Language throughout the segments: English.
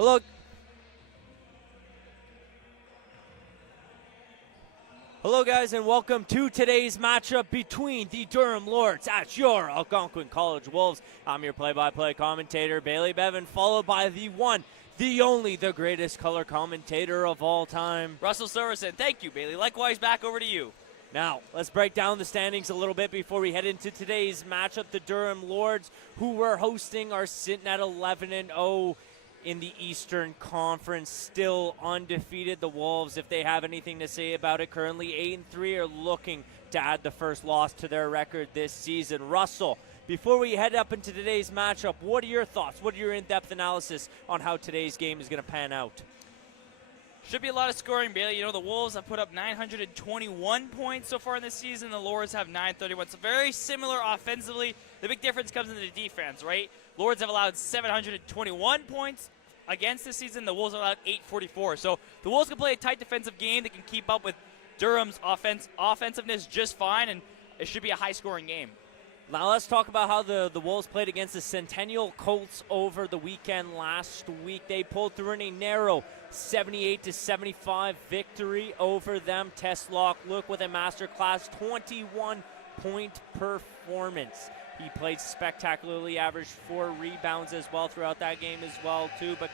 Hello. Hello, guys, and welcome to today's matchup between the Durham Lords at your Algonquin College Wolves. I'm your play-by-play commentator, Bailey Bevan, followed by the one, the only, the greatest color commentator of all time, Russell Sorensen. Thank you, Bailey. Likewise, back over to you. Now, let's break down the standings a little bit before we head into today's matchup. The Durham Lords, who we're hosting, are sitting at 11-0 in the Eastern Conference, still undefeated. The Wolves, if they have anything to say about it, currently 8-3, are looking to add the first loss to their record this season. Russell, before we head up into today's matchup, what are your thoughts? What are your in-depth analysis on how today's game is going to pan out? Should be a lot of scoring, Bailey. You know, the Wolves have put up 921 points so far in this season. The Lords have 931. So very similar offensively. The big difference comes in the defense, right? Lords have allowed 721 points against this season. The Wolves have allowed 844. So the Wolves can play a tight defensive game. They can keep up with Durham's offensiveness just fine, and it should be a high-scoring game. Now let's talk about how the Wolves played against the Centennial Colts over the weekend last week. They pulled through in a narrow 78-75 victory over them. Teslock Luke with a masterclass 21-point performance. He played spectacularly, averaged 4 rebounds as well throughout that game as well too. But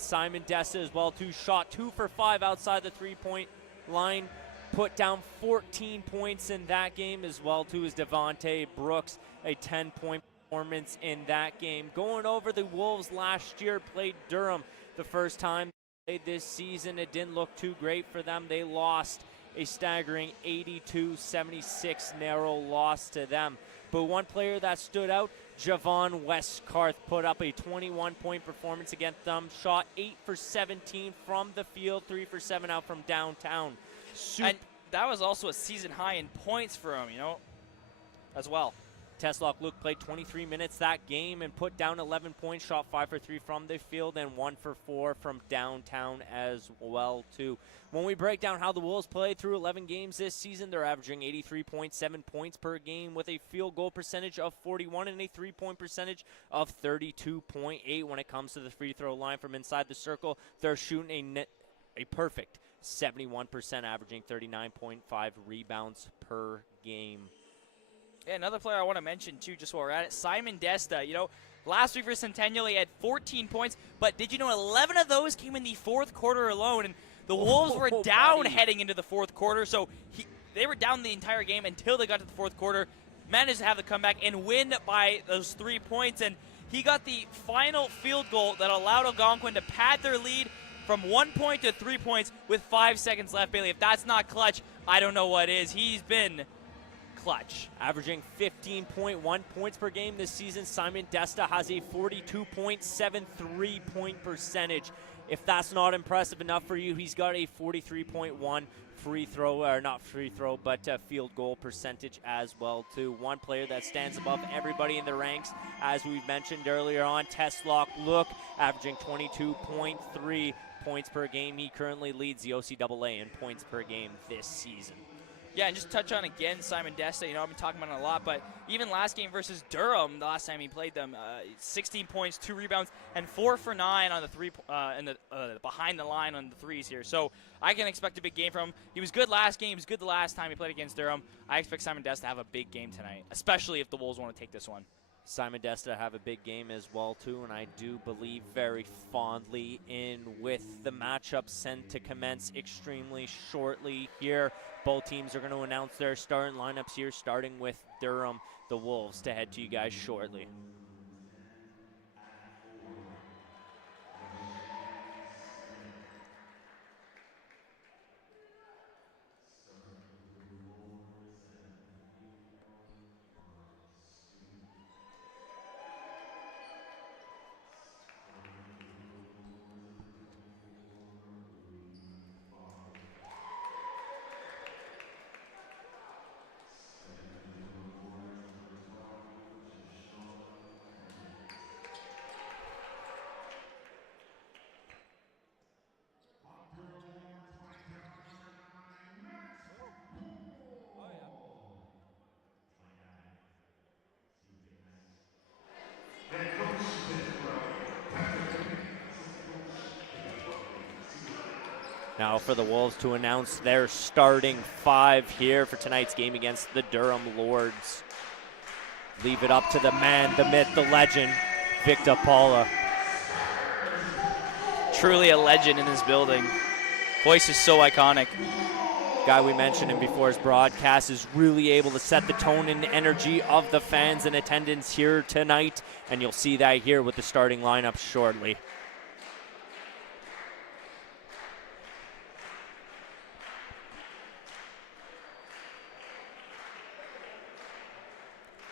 Simon Desta as well too, shot 2 for 5 outside the 3-point line. Put down 14 points in that game as well too as Devontae Brooks, a 10-point performance in that game. Going over the Wolves last year, played Durham the first time they played this season. It didn't look too great for them. They lost a staggering 82-76 narrow loss to them. But one player that stood out, Javon Westcarth, put up a 21-point performance against them. Shot 8 for 17 from the field, 3 for 7 out from downtown. And that was also a season high in points for him, as well. Teslock Luke played 23 minutes that game and put down 11 points, shot 5 for 3 from the field and 1 for 4 from downtown as well too. When we break down how the Wolves played through 11 games this season, they're averaging 83.7 points per game with a field goal percentage of 41 and a 3-point percentage of 32.8. When it comes to the free throw line from inside the circle, they're shooting a perfect 71%, averaging 39.5 rebounds per game. Yeah, another player I want to mention, too, just while we're at it, Simon Desta. Last week for Centennial, he had 14 points, but did you know 11 of those came in the fourth quarter alone, and the Wolves were down heading into the fourth quarter, so they were down the entire game until they got to the fourth quarter, managed to have the comeback and win by those 3 points, and he got the final field goal that allowed Algonquin to pad their lead from 1 point to 3 points with 5 seconds left, Bailey. If that's not clutch, I don't know what is. He's been clutch. Averaging 15.1 points per game this season, Simon Desta has a 42.7 3-point percentage. If that's not impressive enough for you, he's got a 43.1 field goal percentage as well too. One player that stands above everybody in the ranks, as we mentioned earlier on, Teslock Luke, averaging 22.3 points per game. He currently leads the OCAA in points per game this season. Yeah, and just touch on again Simon Desta. I've been talking about it a lot, but even last game versus Durham, the last time he played them, 16 points, 2 rebounds, and 4 for 9 on the behind the line on the threes here. So I can expect a big game from him. He was good last game. He was good the last time he played against Durham. I expect Simon Desta to have a big game tonight, especially if the Wolves want to take this one. Simon Desta have a big game as well too, and I do believe very fondly in with the matchup set to commence extremely shortly here. Both teams are going to announce their starting lineups here, starting with Durham, the Wolves, to head to you guys shortly. Now for the Wolves to announce their starting 5 here for tonight's game against the Durham Lords. Leave it up to the man, the myth, the legend, Victor Paula. Truly a legend in this building. Voice is so iconic. Guy we mentioned him before his broadcast is really able to set the tone and energy of the fans in attendance here tonight, and you'll see that here with the starting lineup shortly.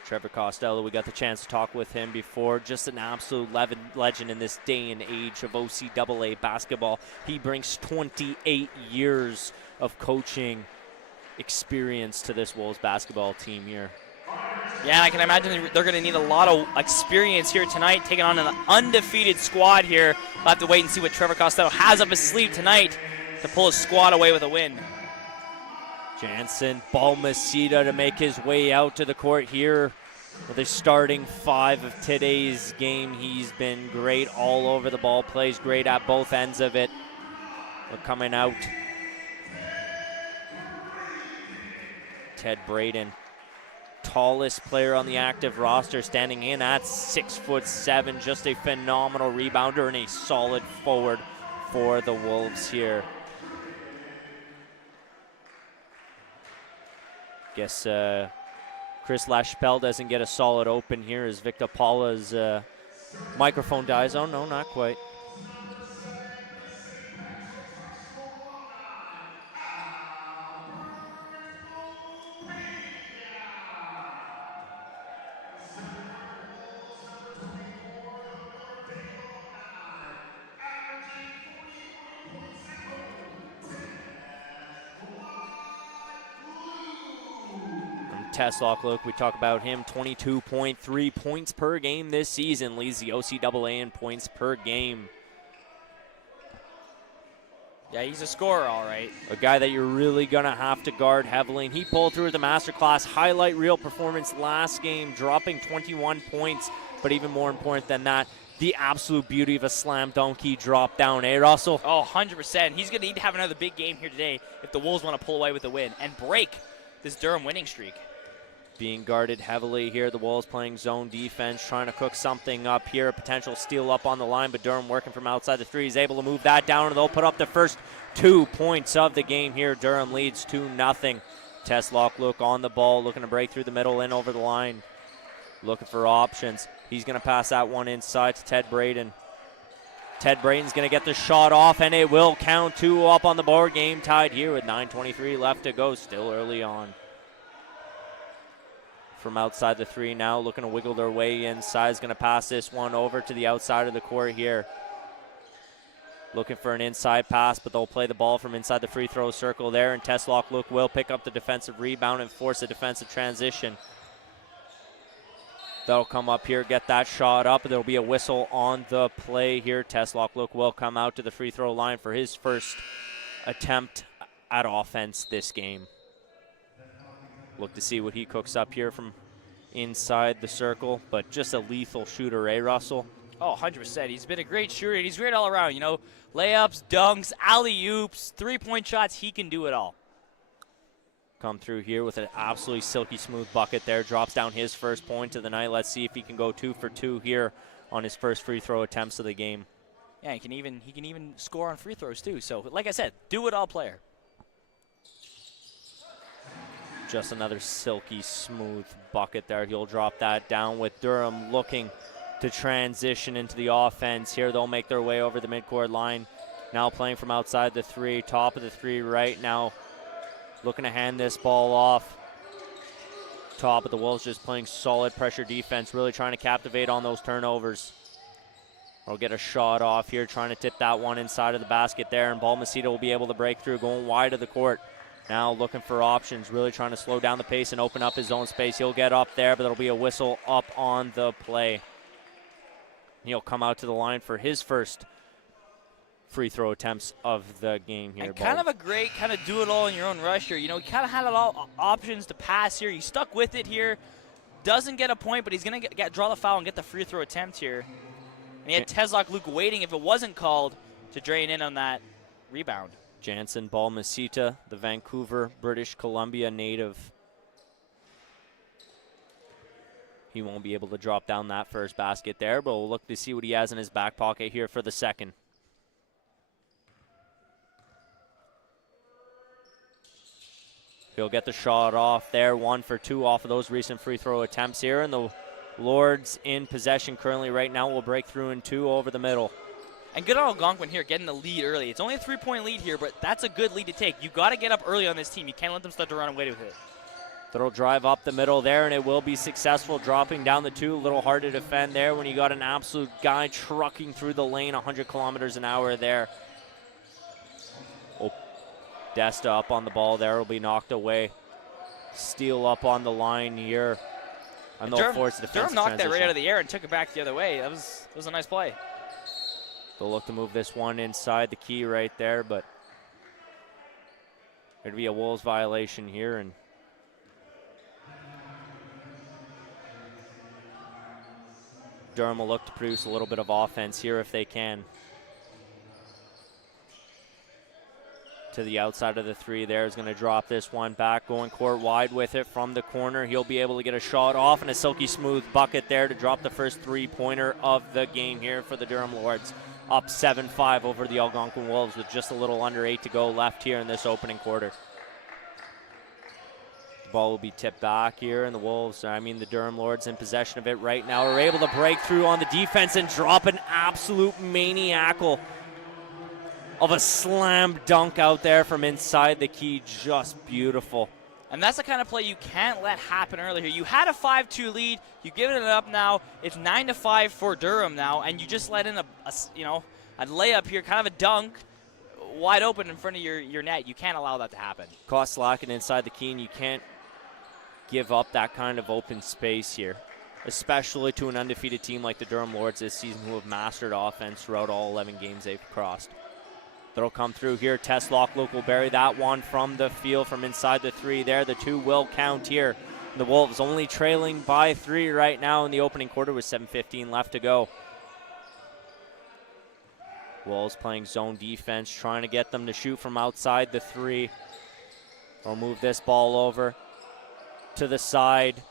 Trevor Costello, we got the chance to talk with him before. Just an absolute legend in this day and age of OCAA basketball. He brings 28 years of coaching experience to this Wolves basketball team here. Yeah, I can imagine they're going to need a lot of experience here tonight, taking on an undefeated squad here. We'll have to wait and see what Trevor Costello has up his sleeve tonight to pull his squad away with a win. Jansen, Balmaceda to make his way out to the court here with his starting 5 of today's game. He's been great all over the ball, plays great at both ends of it. We're coming out. Ted Braden, tallest player on the active roster, standing in at 6'7", just a phenomenal rebounder and a solid forward for the Wolves here. Guess Chris LaChapelle doesn't get a solid open here as Victor Paula's microphone dies. Oh, no, not quite. Teslock, look, we talk about him, 22.3 points per game this season, leads the OCAA in points per game. Yeah, he's a scorer, all right. A guy that you're really going to have to guard heavily, and he pulled through the masterclass highlight reel performance last game, dropping 21 points, but even more important than that, the absolute beauty of a slam dunk he dropped down, eh, Russell? Oh, 100%. He's going to need to have another big game here today if the Wolves want to pull away with a win and break this Durham winning streak. Being guarded heavily here. The Wolves playing zone defense, trying to cook something up here. A potential steal up on the line, but Durham working from outside the 3. He's able to move that down, and they'll put up the first 2 points of the game here. Durham leads 2-0. Teslock, look on the ball, looking to break through the middle and over the line. Looking for options. He's going to pass that one inside to Ted Braden. Ted Braden's going to get the shot off, and it will count. 2 up on the board. Game tied here with 9:23 left to go. Still early on. From outside the 3 now, looking to wiggle their way inside. Is going to pass this one over to the outside of the court here. Looking for an inside pass, but they'll play the ball from inside the free throw circle there. And Teslock, look, will pick up the defensive rebound and force a defensive transition. They'll come up here, get that shot up. There'll be a whistle on the play here. Teslock, look, will come out to the free throw line for his first attempt at offense this game. Look to see what he cooks up here from inside the circle, but just a lethal shooter, eh, Russell? Oh, 100%. He's been a great shooter. He's great all around, you know. Layups, dunks, alley-oops, three-point shots. He can do it all. Come through here with an absolutely silky smooth bucket there. Drops down his first point of the night. Let's see if he can go 2 for 2 here on his first free throw attempts of the game. Yeah, he can even score on free throws too. So, like I said, do it all player. Just another silky smooth bucket there. He'll drop that down with Durham looking to transition into the offense here. They'll make their way over the midcourt line. Now playing from outside the 3, top of the 3 right now. Looking to hand this ball off. Top of the Wolves just playing solid pressure defense, really trying to captivate on those turnovers. We'll get a shot off here, trying to tip that one inside of the basket there, and Balmaceda will be able to break through, going wide of the court. Now looking for options, really trying to slow down the pace and open up his own space. He'll get up there, but there'll be a whistle up on the play. He'll come out to the line for his first free throw attempts of the game here. And kind of a great kind of do it all in your own rush here. You know, he kind of had a lot of options to pass here. He stuck with it here. Doesn't get a point, but he's going to draw the foul and get the free throw attempt here. And he had Teslock Luke waiting, if it wasn't called, to drain in on that rebound. Jansen Balmaceda, the Vancouver, British Columbia native. He won't be able to drop down that first basket there, but we'll look to see what he has in his back pocket here for the second. He'll get the shot off there, 1 for 2 off of those recent free throw attempts here, and the Lords in possession currently right now will break through in 2 over the middle. And good on Algonquin here, getting the lead early. It's only a 3-point lead here, but that's a good lead to take. You got to get up early on this team. You can't let them start to run away with it. They'll drive up the middle there, and it will be successful, dropping down the 2. A little hard to defend there when you got an absolute guy trucking through the lane 100 kilometers an hour there. Oh, Desta up on the ball there, will be knocked away. Steal up on the line here. And they'll force the defensive Durham knocked transition. that right out of the air and took it back the other way. That was a nice play. They'll look to move this one inside the key right there, but there'd be a Wolves violation here, and Durham will look to produce a little bit of offense here if they can. To the outside of the 3 there, is going to drop this one back, going court wide with it from the corner. He'll be able to get a shot off and a silky smooth bucket there to drop the first 3-pointer of the game here for the Durham Lords. Up 7-5 over the Algonquin Wolves with just a little under 8 to go left here in this opening quarter. The ball will be tipped back here, and the Durham Lords in possession of it right now are able to break through on the defense and drop an absolute maniacal of a slam dunk out there from inside the key. Just beautiful. And that's the kind of play you can't let happen earlier. You had a 5-2 lead. You given it up now. It's 9-5 for Durham now, and you just let in a layup here, kind of a dunk, wide open in front of your net. You can't allow that to happen. Caught slacking inside the key, and you can't give up that kind of open space here, especially to an undefeated team like the Durham Lords this season who have mastered offense throughout all 11 games they've crossed. That'll come through here. Teslock Luke will bury that one from the field from inside the 3 there. The 2 will count here. The Wolves only trailing by 3 right now in the opening quarter with 7:15 left to go. Wolves playing zone defense, trying to get them to shoot from outside the 3. They'll move this ball over to the side.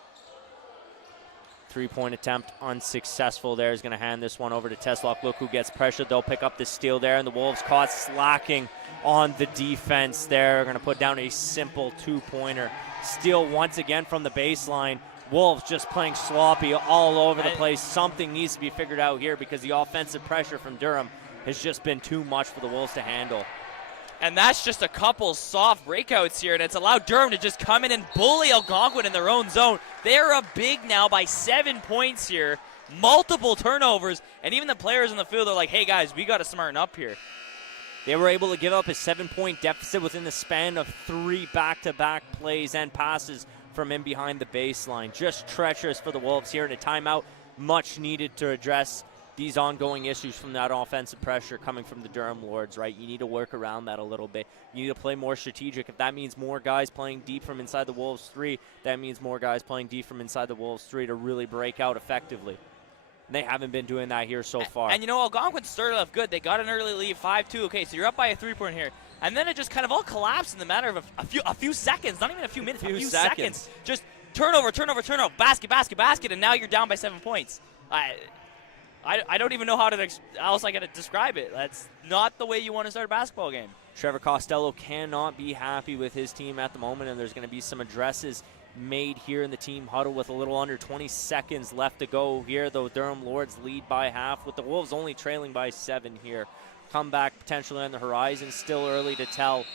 3-point attempt unsuccessful there. Is going to hand this one over to Teslock. Look who gets pressured. They'll pick up the steal there, and the Wolves caught slacking on the defense there. They're going to put down a simple 2-pointer. Steal once again from the baseline. Wolves just playing sloppy all over the place. Something needs to be figured out here because the offensive pressure from Durham has just been too much for the Wolves to handle. And that's just a couple soft breakouts here, and it's allowed Durham to just come in and bully Algonquin in their own zone. They're up big now by 7 points here, multiple turnovers, and even the players in the field are like, hey guys, we got to smarten up here. They were able to give up a 7-point deficit within the span of 3 back-to-back plays and passes from in behind the baseline. Just treacherous for the Wolves here in a timeout, much needed to address these ongoing issues from that offensive pressure coming from the Durham Lords, right? You need to work around that a little bit. You need to play more strategic. If that means more guys playing deep from inside the Wolves 3, that means more guys playing deep from inside the Wolves 3 to really break out effectively. They haven't been doing that here so far. And Algonquin started off good. They got an early lead, 5-2. Okay, so you're up by a 3-point here. And then it just kind of all collapsed in the matter of a few seconds, not even a few minutes, a few seconds. Just turnover, basket, and now you're down by 7 points. I don't even know how else I got to describe it. That's not the way you want to start a basketball game. Trevor Costello cannot be happy with his team at the moment, and there's going to be some addresses made here in the team huddle with a little under 20 seconds left to go here. The Durham Lords lead by half with the Wolves only trailing by 7 here. Comeback potentially on the horizon, still early to tell.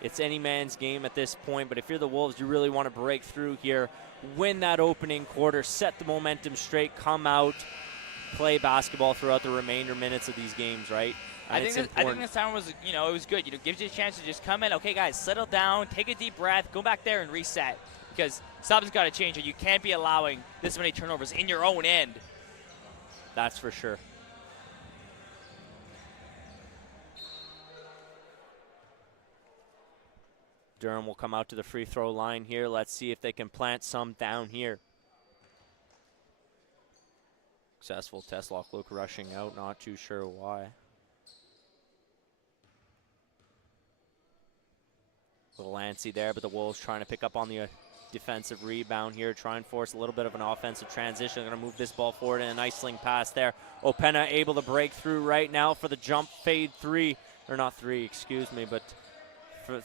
It's any man's game at this point, but if you're the Wolves, you really want to break through here, win that opening quarter, set the momentum straight, come out, play basketball throughout the remainder minutes of these games, right? I think this time was, it was good. It gives you a chance to just come in. Okay, guys, settle down, take a deep breath, go back there and reset because something's got to change. You can't be allowing this many turnovers in your own end. That's for sure. Durham will come out to the free throw line here. Let's see if they can plant some down here. Successful. Teslock Luke rushing out, not too sure why. Little antsy there, but the Wolves trying to pick up on the defensive rebound here, try and force a little bit of an offensive transition. They're going to move this ball forward, and a nice sling pass there. Opena able to break through right now for the jump fade three, or not three, excuse me, but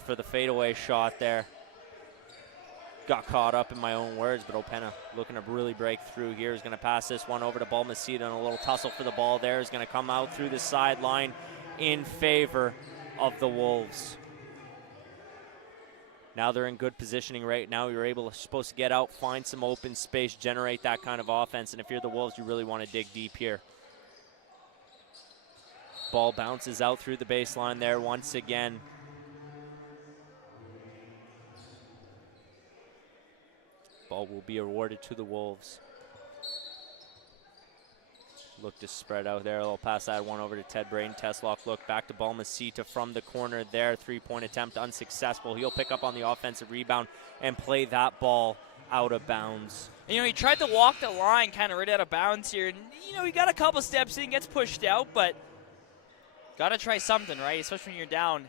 for the fadeaway shot there. Got caught up in my own words, but Opena looking to really break through here. Is going to pass this one over to Balmaceda, and a little tussle for the ball there is going to come out through the sideline in favor of the Wolves. Now they're in good positioning right now. You're supposed to get out, find some open space, generate that kind of offense, and if you're the Wolves, you really want to dig deep here. Ball bounces out through the baseline there once again. Ball will be awarded to the Wolves. Look to spread out there. They'll pass that one over to Ted Braden. Teslock look back to Balmaceda from the corner there. Three-point attempt unsuccessful. He'll pick up on the offensive rebound and play that ball out of bounds. And, he tried to walk the line kind of right out of bounds here. And, he got a couple steps in, gets pushed out, but got to try something, right? Especially when you're down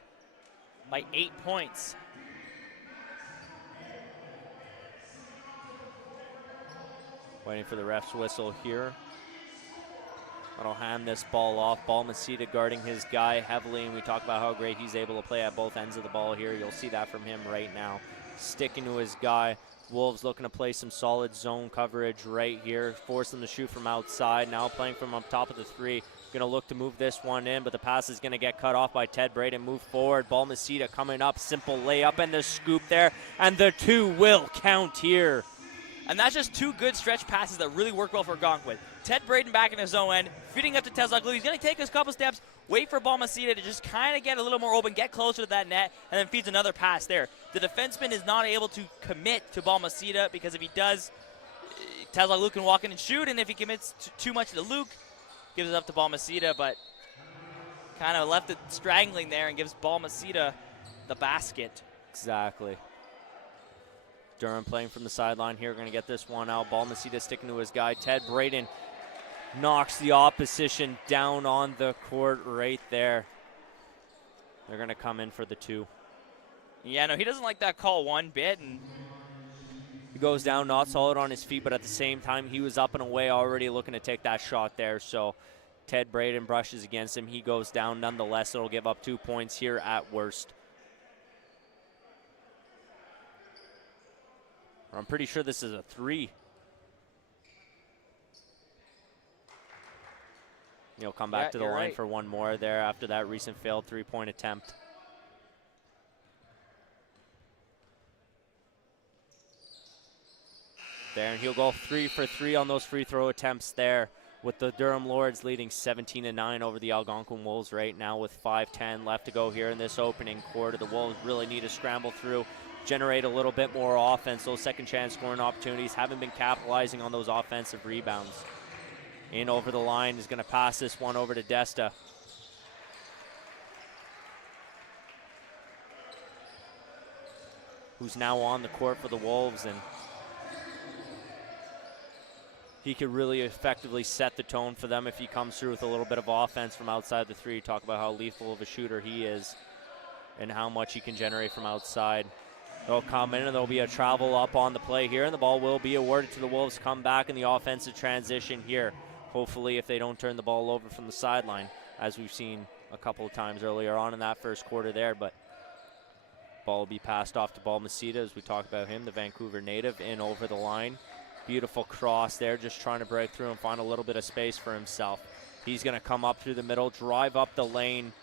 by 8 points. Waiting for the ref's whistle here. That'll hand this ball off. Balmaceda guarding his guy heavily, and we talk about how great he's able to play at both ends of the ball here. You'll see that from him right now. Sticking to his guy. Wolves looking to play some solid zone coverage right here. Force them to shoot from outside. Now playing from up top of the three. Going to look to move this one in, but the pass is going to get cut off by Ted Braden. Move forward. Balmaceda coming up. Simple layup and the scoop there. And the two will count here. And that's just two good stretch passes that really work well for Algonquin. Ted Braden back in his own end, feeding up to Teslock. He's going to take a couple steps, wait for Balmaceda to just kind of get a little more open, get closer to that net, and then feeds another pass there. The defenseman is not able to commit to Balmaceda because if he does, Teslock can walk in and shoot, and if he commits too much to Luke, gives it up to Balmaceda, but kind of left it strangling there and gives Balmaceda the basket. Exactly. Durham playing from the sideline here, going to get this one out. Balmaceda sticking to his guy. Ted Braden knocks the opposition down on the court right there. They're going to come in for the two. Yeah, no, he doesn't like that call one bit. And he goes down, not solid on his feet, but at the same time, he was up and away already looking to take that shot there. So Ted Braden brushes against him. He goes down nonetheless. It'll give up 2 points here at worst. I'm pretty sure this is a three. He'll come back to the line for one more there after that recent failed three-point attempt. There, and he'll go 3 for 3 on those free throw attempts there, with the Durham Lords leading 17-9 over the Algonquin Wolves right now with 5:10 left to go here in this opening quarter. The Wolves really need to scramble through, generate a little bit more offense. Those second chance scoring opportunities haven't been capitalizing on those offensive rebounds. In over the line is going to pass this one over to Desta. Who's now on the court for the Wolves, and he could really effectively set the tone for them if he comes through with a little bit of offense from outside the three. Talk about how lethal of a shooter he is and how much he can generate from outside. They'll come in and there'll be a travel up on the play here, and the ball will be awarded to the Wolves. Come back in the offensive transition here. Hopefully if they don't turn the ball over from the sideline, as we've seen a couple of times earlier on in that first quarter there, but ball will be passed off to Balmaceda as we talk about him, the Vancouver native, in over the line. Beautiful cross there, just trying to break through and find a little bit of space for himself. He's going to come up through the middle, drive up the lane,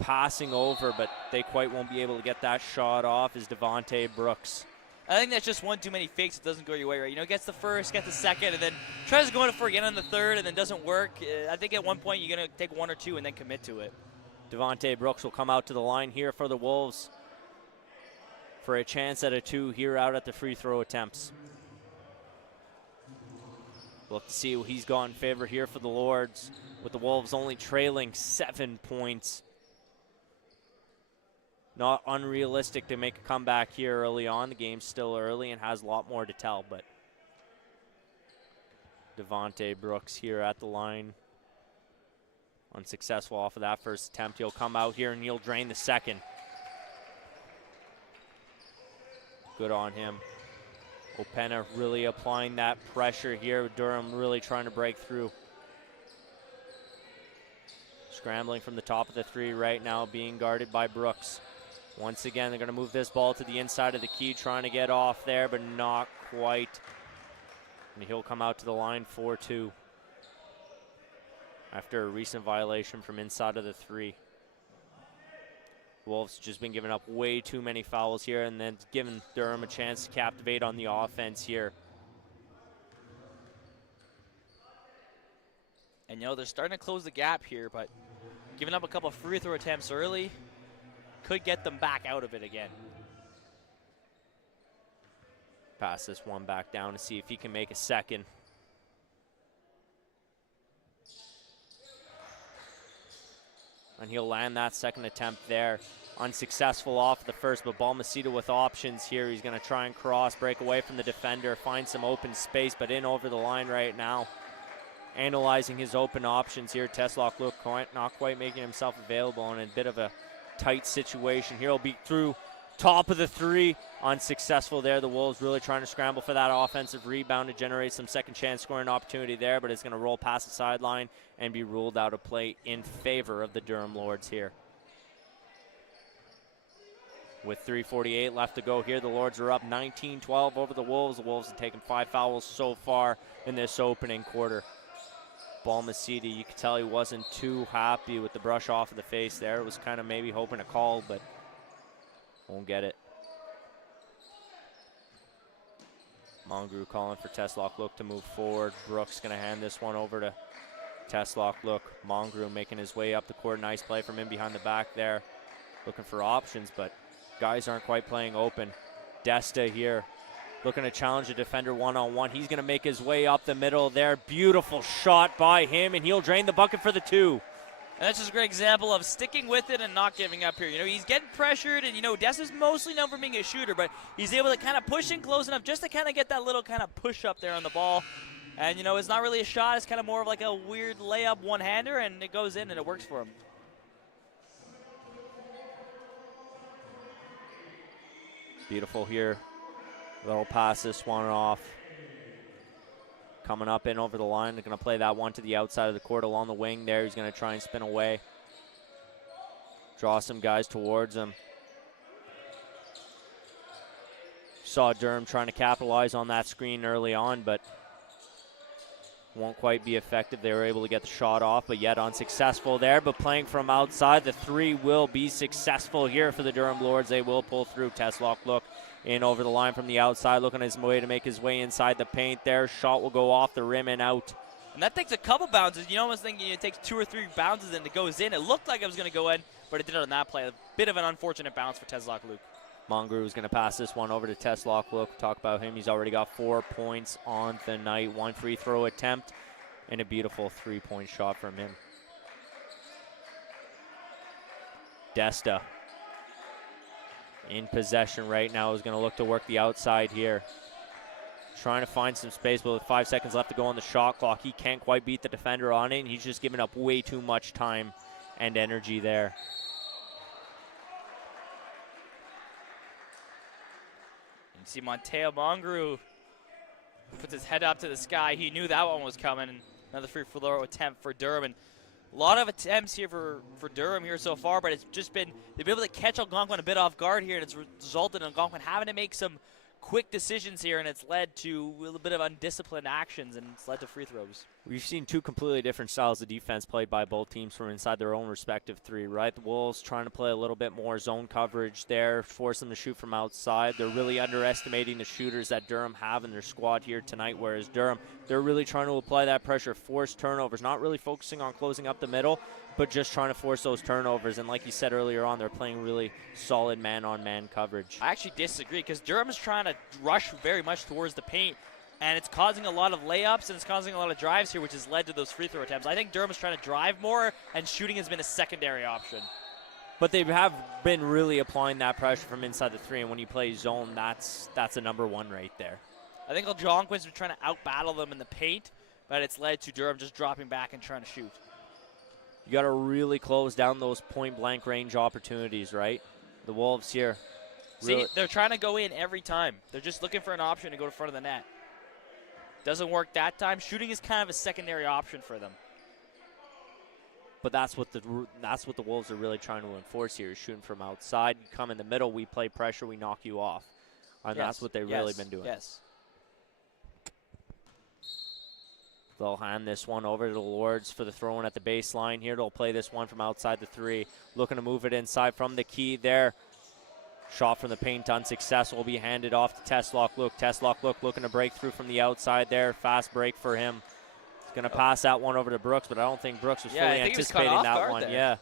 passing over, but they quite won't be able to get that shot off is Devontae Brooks. I think that's just one too many fakes. It doesn't go your way, right? Gets the first, gets the second, and then tries to go in for again on the third, and then doesn't work. I think at one point you're going to take one or two and then commit to it. Devontae Brooks will come out to the line here for the Wolves for a chance at a two here out at the free throw attempts. We'll have to see what he's got in favor here for the Lords, with the Wolves only trailing 7 points. Not unrealistic to make a comeback here early on. The game's still early and has a lot more to tell, but Devontae Brooks here at the line. Unsuccessful off of that first attempt. He'll come out here and he'll drain the second. Good on him. Opena really applying that pressure here. Durham really trying to break through. Scrambling from the top of the three right now, being guarded by Brooks. Once again, they're going to move this ball to the inside of the key, trying to get off there, but not quite. And he'll come out to the line 4-2 after a recent violation from inside of the three. Wolves just been giving up way too many fouls here, and then giving Durham a chance to captivate on the offense here. And, they're starting to close the gap here, but giving up a couple free throw attempts early could get them back out of it again. Pass this one back down to see if he can make a second. And he'll land that second attempt there. Unsuccessful off the first, but Balmaceda with options here. He's going to try and cross, break away from the defender, find some open space, but in over the line right now. Analyzing his open options here. Teslock look not quite making himself available in a bit of a tight situation. Here he'll be through top of the three. Unsuccessful there. The Wolves really trying to scramble for that offensive rebound to generate some second chance scoring opportunity there, but it's going to roll past the sideline and be ruled out of play in favor of the Durham Lords here. With 3:48 left to go here, the Lords are up 19-12 over the Wolves. The Wolves have taken 5 fouls so far in this opening quarter. Balmaceda, you could tell he wasn't too happy with the brush off of the face there. It was kind of maybe hoping to call, but won't get it. Mongrue calling for Teslock Look to move forward. Brooks going to hand this one over to Teslock Look. Mongrue making his way up the court. Nice play from in behind the back there. Looking for options, but guys aren't quite playing open. Desta here looking to challenge the defender one-on-one. He's going to make his way up the middle there. Beautiful shot by him, and he'll drain the bucket for the two. And that's just a great example of sticking with it and not giving up here. He's getting pressured, and, Desta's mostly known for being a shooter, but he's able to kind of push in close enough just to kind of get that little kind of push up there on the ball. And, it's not really a shot. It's kind of more of like a weird layup one-hander, and it goes in, and it works for him. Beautiful here. They'll pass this one off. Coming up in over the line. They're going to play that one to the outside of the court along the wing there. He's going to try and spin away. Draw some guys towards him. Saw Durham trying to capitalize on that screen early on, but won't quite be effective. They were able to get the shot off, but yet unsuccessful there. But playing from outside, the three will be successful here for the Durham Lords. They will pull through. Teslock Look in over the line from the outside, looking his way to make his way inside the paint there. Shot will go off the rim and out. And that takes a couple bounces. You almost think it takes 2 or 3 bounces and it goes in. It looked like it was going to go in, but it did on that play. A bit of an unfortunate bounce for Teslock Luke. Mongrue is going to pass this one over to Teslock Look. Talk about him. He's already got 4 points on the night. 1 free throw attempt and a beautiful 3-point shot from him. Desta in possession right now is going to look to work the outside here. Trying to find some space, but with 5 seconds left to go on the shot clock, he can't quite beat the defender on it, and he's just giving up way too much time and energy there. You see Mateo Mongrue puts his head up to the sky. He knew that one was coming. Another free throw attempt for Durham. And a lot of attempts here for Durham here so far, but it's just been, they've been able to catch Algonquin a bit off guard here, and it's resulted in Algonquin having to make some quick decisions here, and it's led to a little bit of undisciplined actions, and it's led to free throws. We've seen 2 completely different styles of defense played by both teams from inside their own respective 3, right? The Wolves trying to play a little bit more zone coverage there, force them to shoot from outside. They're really underestimating the shooters that Durham have in their squad here tonight, whereas Durham, they're really trying to apply that pressure, force turnovers, not really focusing on closing up the middle, but just trying to force those turnovers. And like you said earlier on, they're playing really solid man-on-man coverage. I actually disagree, because Durham is trying to rush very much towards the paint, and it's causing a lot of layups and it's causing a lot of drives here, which has led to those free throw attempts. I think Durham is trying to drive more, and shooting has been a secondary option. But they have been really applying that pressure from inside the 3, and when you play zone, that's a number 1 right there. I think Algonquin's been trying to out-battle them in the paint, but it's led to Durham just dropping back and trying to shoot. You got to really close down those point-blank range opportunities, right? The Wolves here See, they're trying to go in every time. They're just looking for an option to go to front of the net. Doesn't work that time. Shooting is kind of a secondary option for them. But that's what the Wolves are really trying to enforce here, is shooting from outside. You come in the middle, we play pressure, we knock you off. And that's what they've really been doing. Yes. They'll hand this one over to the Lords for the throw-in at the baseline here. They'll play this one from outside the 3. Looking to move it inside from the key there. Shot from the paint unsuccessful. Will be handed off to Teslock Luke. Teslock Luke looking to break through from the outside there. Fast break for him. He's going to pass that one over to Brooks, but I don't think Brooks was fully anticipating that one. Yeah.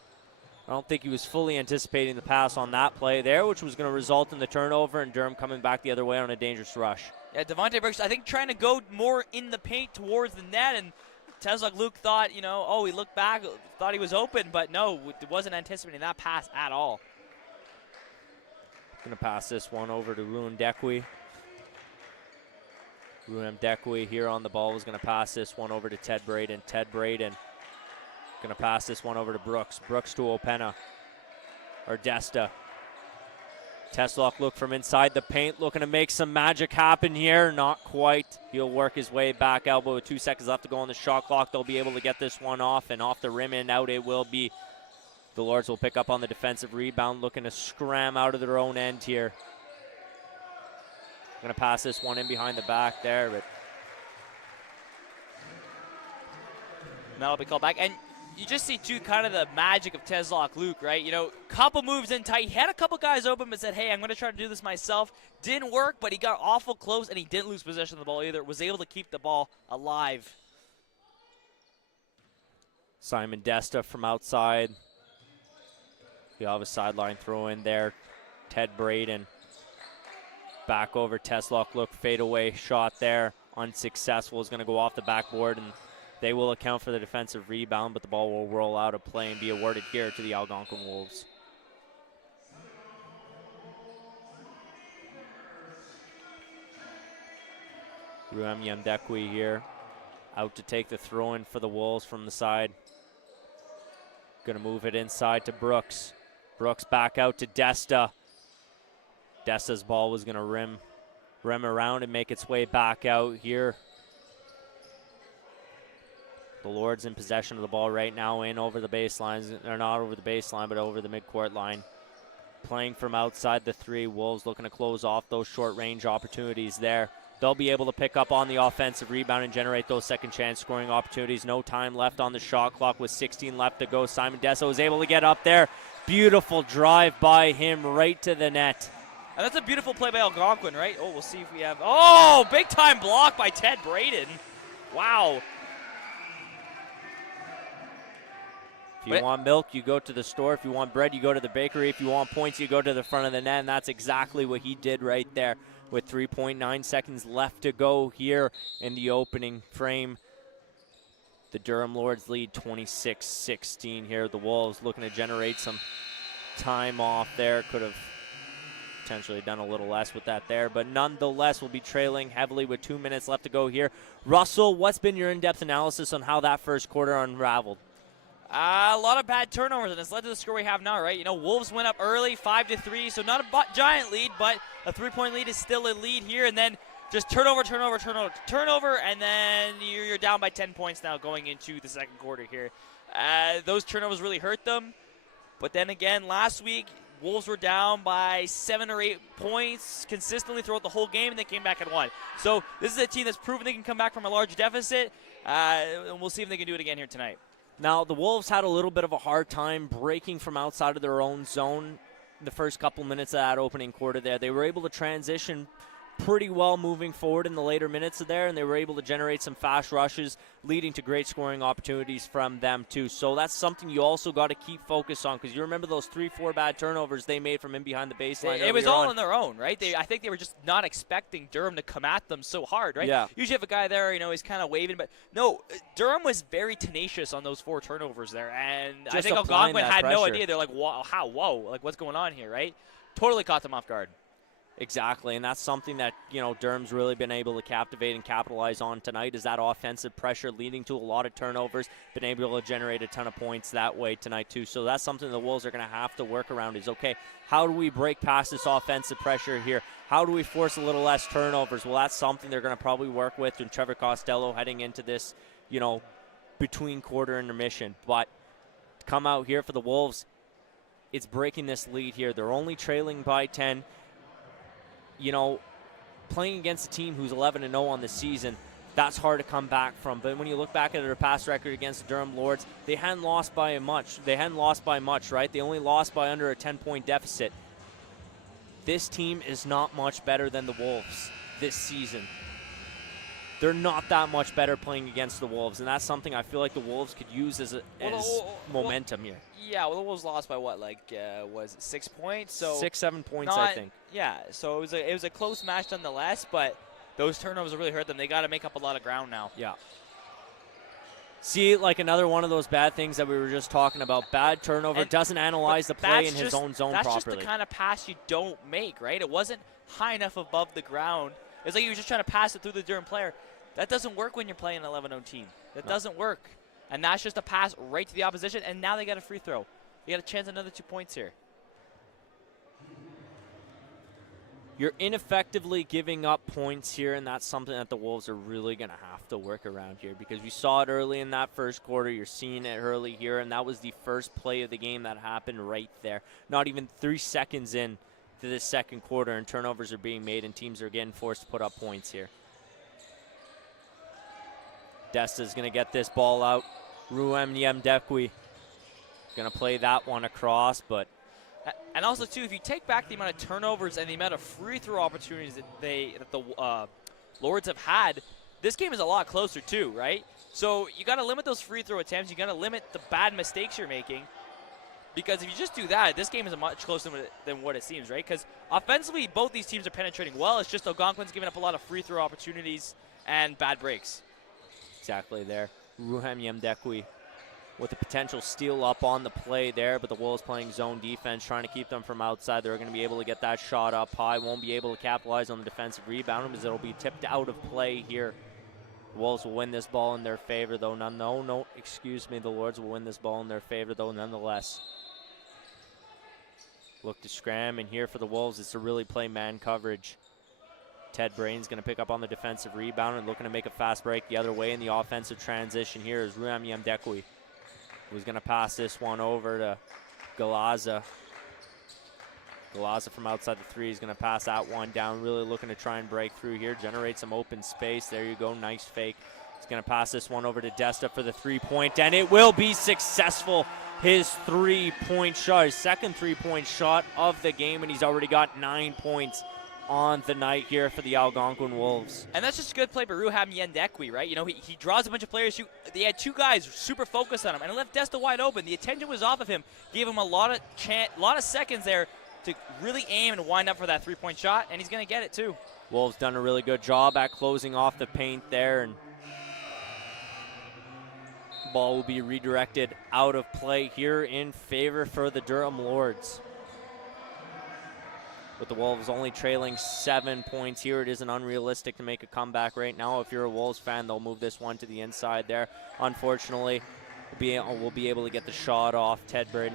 I don't think he was fully anticipating the pass on that play there, which was going to result in the turnover and Durham coming back the other way on a dangerous rush. Yeah, Devontae Brooks, I think, trying to go more in the paint towards the net, and Teslock Luke thought, he looked back, thought he was open, but no, wasn't anticipating that pass at all. Going to pass this one over to Ruan Dekwi. Ruan Dekwi here on the ball was going to pass this one over to Ted Braden. Ted Braden going to pass this one over to Brooks. Brooks to Opena. Or Desta. Teslock look from inside the paint, looking to make some magic happen here. Not quite. He'll work his way back elbow with 2 seconds left to go on the shot clock. They'll be able to get this one off, and off the rim and out it will be. The Lords will pick up on the defensive rebound, looking to scram out of their own end here. Going to pass this one in behind the back there, but that'll be called back. And you just see, too, kind of the magic of Teslock Luke, right? Couple moves in tight. He had a couple guys open, but said, hey, I'm going to try to do this myself. Didn't work, but he got awful close, and he didn't lose possession of the ball either. Was able to keep the ball alive. Simon Desta from outside. You'll have a sideline throw in there. Ted Braden. Back over Teslock look, fadeaway shot there. Unsuccessful, is going to go off the backboard, and they will account for the defensive rebound, but the ball will roll out of play and be awarded here to the Algonquin Wolves. Ruam Yamdekwi here, out to take the throw-in for the Wolves from the side. Going to move it inside to Brooks. Brooks back out to Desta. Desta's ball was going to rim around and make its way back out here. The Lords in possession of the ball right now, in over the baselines. They're not over the baseline, but over the midcourt line. Playing from outside the 3. Wolves looking to close off those short-range opportunities there. They'll be able to pick up on the offensive rebound and generate those second-chance scoring opportunities. No time left on the shot clock with 16 left to go. Simon Dessa was able to get up there. Beautiful drive by him right to the net. And that's a beautiful play by Algonquin, right? Oh, we'll see if we have... Oh, big-time block by Ted Braden. Wow. If you want milk, you go to the store. If you want bread, you go to the bakery. If you want points, you go to the front of the net. And that's exactly what he did right there with 3.9 seconds left to go here in the opening frame. The Durham Lords lead 26-16 here. The Wolves looking to generate some time off there. Could have potentially done a little less with that there, but nonetheless will be trailing heavily with 2 minutes left to go here. Russell, what's been your in-depth analysis on how that first quarter unraveled? A lot of bad turnovers, and it's led to the score we have now, right? Wolves went up early, 5-3, so not a giant lead, but a 3-point lead is still a lead here, and then just turnover, and then you're down by 10 points now going into the second quarter here. Those turnovers really hurt them, but then again, last week, Wolves were down by 7 or 8 points consistently throughout the whole game, and they came back and won. So this is a team that's proven they can come back from a large deficit, and we'll see if they can do it again here tonight. Now, the Wolves had a little bit of a hard time breaking from outside of their own zone the first couple minutes of that opening quarter there. They were able to transition pretty well moving forward in the later minutes of there, and they were able to generate some fast rushes, leading to great scoring opportunities from them too. So that's something you also got to keep focus on, because you remember those 3-4 bad turnovers they made from in behind the baseline. It was all on their own, right? I think they were just not expecting Durham to come at them so hard, right? Yeah. Usually have a guy there, he's kind of waving, but no, Durham was very tenacious on those 4 turnovers there, and I think Algonquin had no idea. They're like, whoa, like what's going on here, right? Totally caught them off guard. Exactly, and that's something that, Durham's really been able to captivate and capitalize on tonight, is that offensive pressure leading to a lot of turnovers, been able to generate a ton of points that way tonight too. So that's something the Wolves are going to have to work around is, okay, how do we break past this offensive pressure here? How do we force a little less turnovers? Well, that's something they're going to probably work with, and Trevor Costello heading into this, between quarter intermission. But to come out here for the Wolves, it's breaking this lead here. They're only trailing by 10. Playing against a team who's 11-0 on the season, that's hard to come back from. But when you look back at their past record against the Durham Lords, they hadn't lost by much. Right? They only lost by under a 10-point deficit. This team is not much better than the Wolves this season. They're not that much better playing against the Wolves, and that's something I feel like the Wolves could use as momentum here. Yeah, the Wolves lost by what, was it 6 points? So 6-7 points, I think. Yeah, so it was a close match nonetheless, but those turnovers really hurt them. They got to make up a lot of ground now. Yeah. See, another one of those bad things that we were just talking about. Bad turnover, doesn't analyze the play in his own zone properly. That's just the kind of pass you don't make, right? It wasn't high enough above the ground. It's like he was just trying to pass it through the Durham player. That doesn't work when you're playing an 11-0 team. That doesn't work. And that's just a pass right to the opposition, and now they got a free throw. They got a chance at another 2 points here. You're ineffectively giving up points here, and that's something that the Wolves are really going to have to work around here, because we saw it early in that first quarter. You're seeing it early here, and that was the first play of the game that happened right there. Not even 3 seconds in to this second quarter, and turnovers are being made, and teams are getting forced to put up points here. Desta's going to get this ball out. Ruem Yemdekwi going to play that one across, but... And also, too, if you take back the amount of turnovers and the amount of free throw opportunities that the Lords have had, this game is a lot closer, too, right? So you got to limit those free throw attempts. You got to limit the bad mistakes you're making. Because if you just do that, this game is much closer than what it seems, right? Because offensively, both these teams are penetrating well. It's just Algonquin's giving up a lot of free throw opportunities and bad breaks. Exactly there. Ruhem Yemdekwi with a potential steal up on the play there, but the Wolves playing zone defense, trying to keep them from outside. They're going to be able to get that shot up high. Won't be able to capitalize on the defensive rebound because it'll be tipped out of play here. The Wolves will win this ball in their favor, though. The Lords will win this ball in their favor, though, nonetheless. Look to scram, and here for the Wolves, it's to really play man coverage. Ted Brain's going to pick up on the defensive rebound and looking to make a fast break the other way in the offensive transition here is Ruem Yemdekwi, who's going to pass this one over to Galaza. Galaza from outside the three is going to pass that one down, really looking to try and break through here, generate some open space. There you go, nice fake. He's going to pass this one over to Desta for the three-point, and it will be successful. His three-point shot, his second three-point shot of the game, and he's already got 9 points on the night here for the Algonquin Wolves. And that's just a good play by Ruham Yendekwi, right? You know, he draws a bunch of players. They had two guys super focused on him, and it left Desta wide open. The attention was off of him, gave him a lot of seconds there to really aim and wind up for that three-point shot, and he's going to get it too. Wolves done a really good job at closing off the paint there, and ball will be redirected out of play here in favor for the Durham Lords. With the Wolves only trailing 7 points here, it isn't unrealistic to make a comeback right now. If you're a Wolves fan, they'll move this one to the inside there. Unfortunately, we'll be able to get the shot off. Chris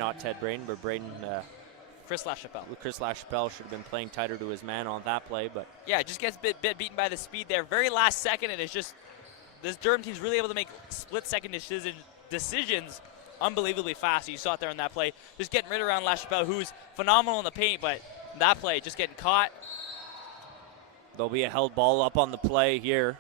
LaChapelle should have been playing tighter to his man on that play, but yeah, it just gets a bit beaten by the speed there. Very last second, and it's just this Durham team's really able to make split-second decisions unbelievably fast. You saw it there in that play, just getting rid around LaChapelle, who's phenomenal in the paint, but that play just getting caught. There'll be a held ball up on the play here.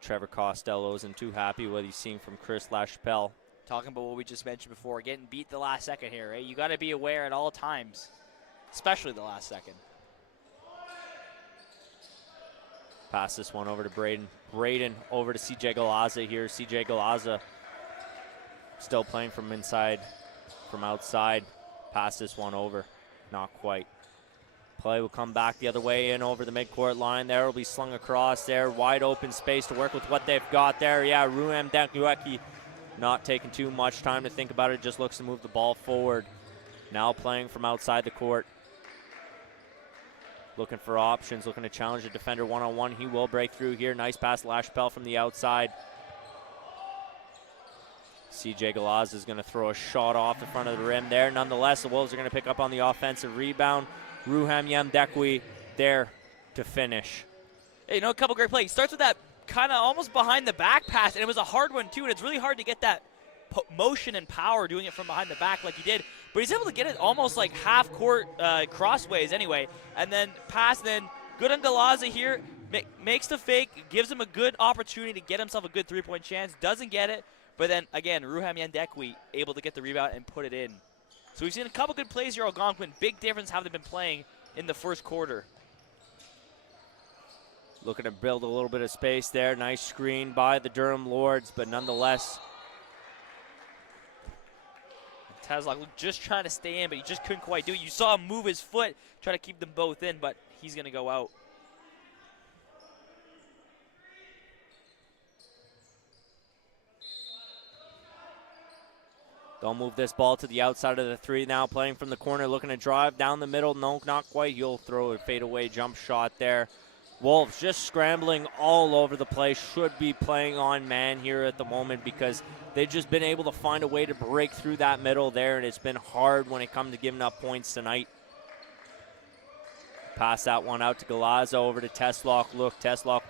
Trevor Costello isn't too happy with what he's seeing from Chris LaChapelle. Talking about what we just mentioned before, getting beat the last second here, right? You got to be aware at all times, especially the last second. Pass this one over to Braden. Braden over to CJ Galaza here. CJ Galaza still playing from outside. Pass this one over. Not quite. Play will come back the other way in over the midcourt line. There will be slung across there. Wide open space to work with what they've got there. Yeah, Ruem Dankuyeki not taking too much time to think about it, just looks to move the ball forward. Now playing from outside the court. Looking for options, looking to challenge the defender one-on-one. He will break through here. Nice pass, Lashpel from the outside. CJ Galaz is going to throw a shot off the front of the rim there. Nonetheless, the Wolves are going to pick up on the offensive rebound. Ruham Yamdekwi there to finish. Hey, a couple great plays. Starts with that kind of almost behind the back pass, and it was a hard one too, and it's really hard to get that motion and power doing it from behind the back like he did, but he's able to get it almost like half court crossways anyway, and then pass, then good on Galaza here, makes the fake, gives him a good opportunity to get himself a good three-point chance, doesn't get it, but then again, Ruham Yandekwi able to get the rebound and put it in. So we've seen a couple good plays here, Algonquin. Big difference how they've been playing in the first quarter. Looking to build a little bit of space there. Nice screen by the Durham Lords, but nonetheless. Tazlock just trying to stay in, but he just couldn't quite do it. You saw him move his foot, try to keep them both in, but he's going to go out. They'll move this ball to the outside of the three now, playing from the corner, looking to drive down the middle. No, not quite. He'll throw a fadeaway jump shot there. Wolves just scrambling all over the place. Should be playing on man here at the moment because they've just been able to find a way to break through that middle there, and it's been hard when it comes to giving up points tonight. Pass that one out to Galaza, over to Teslock.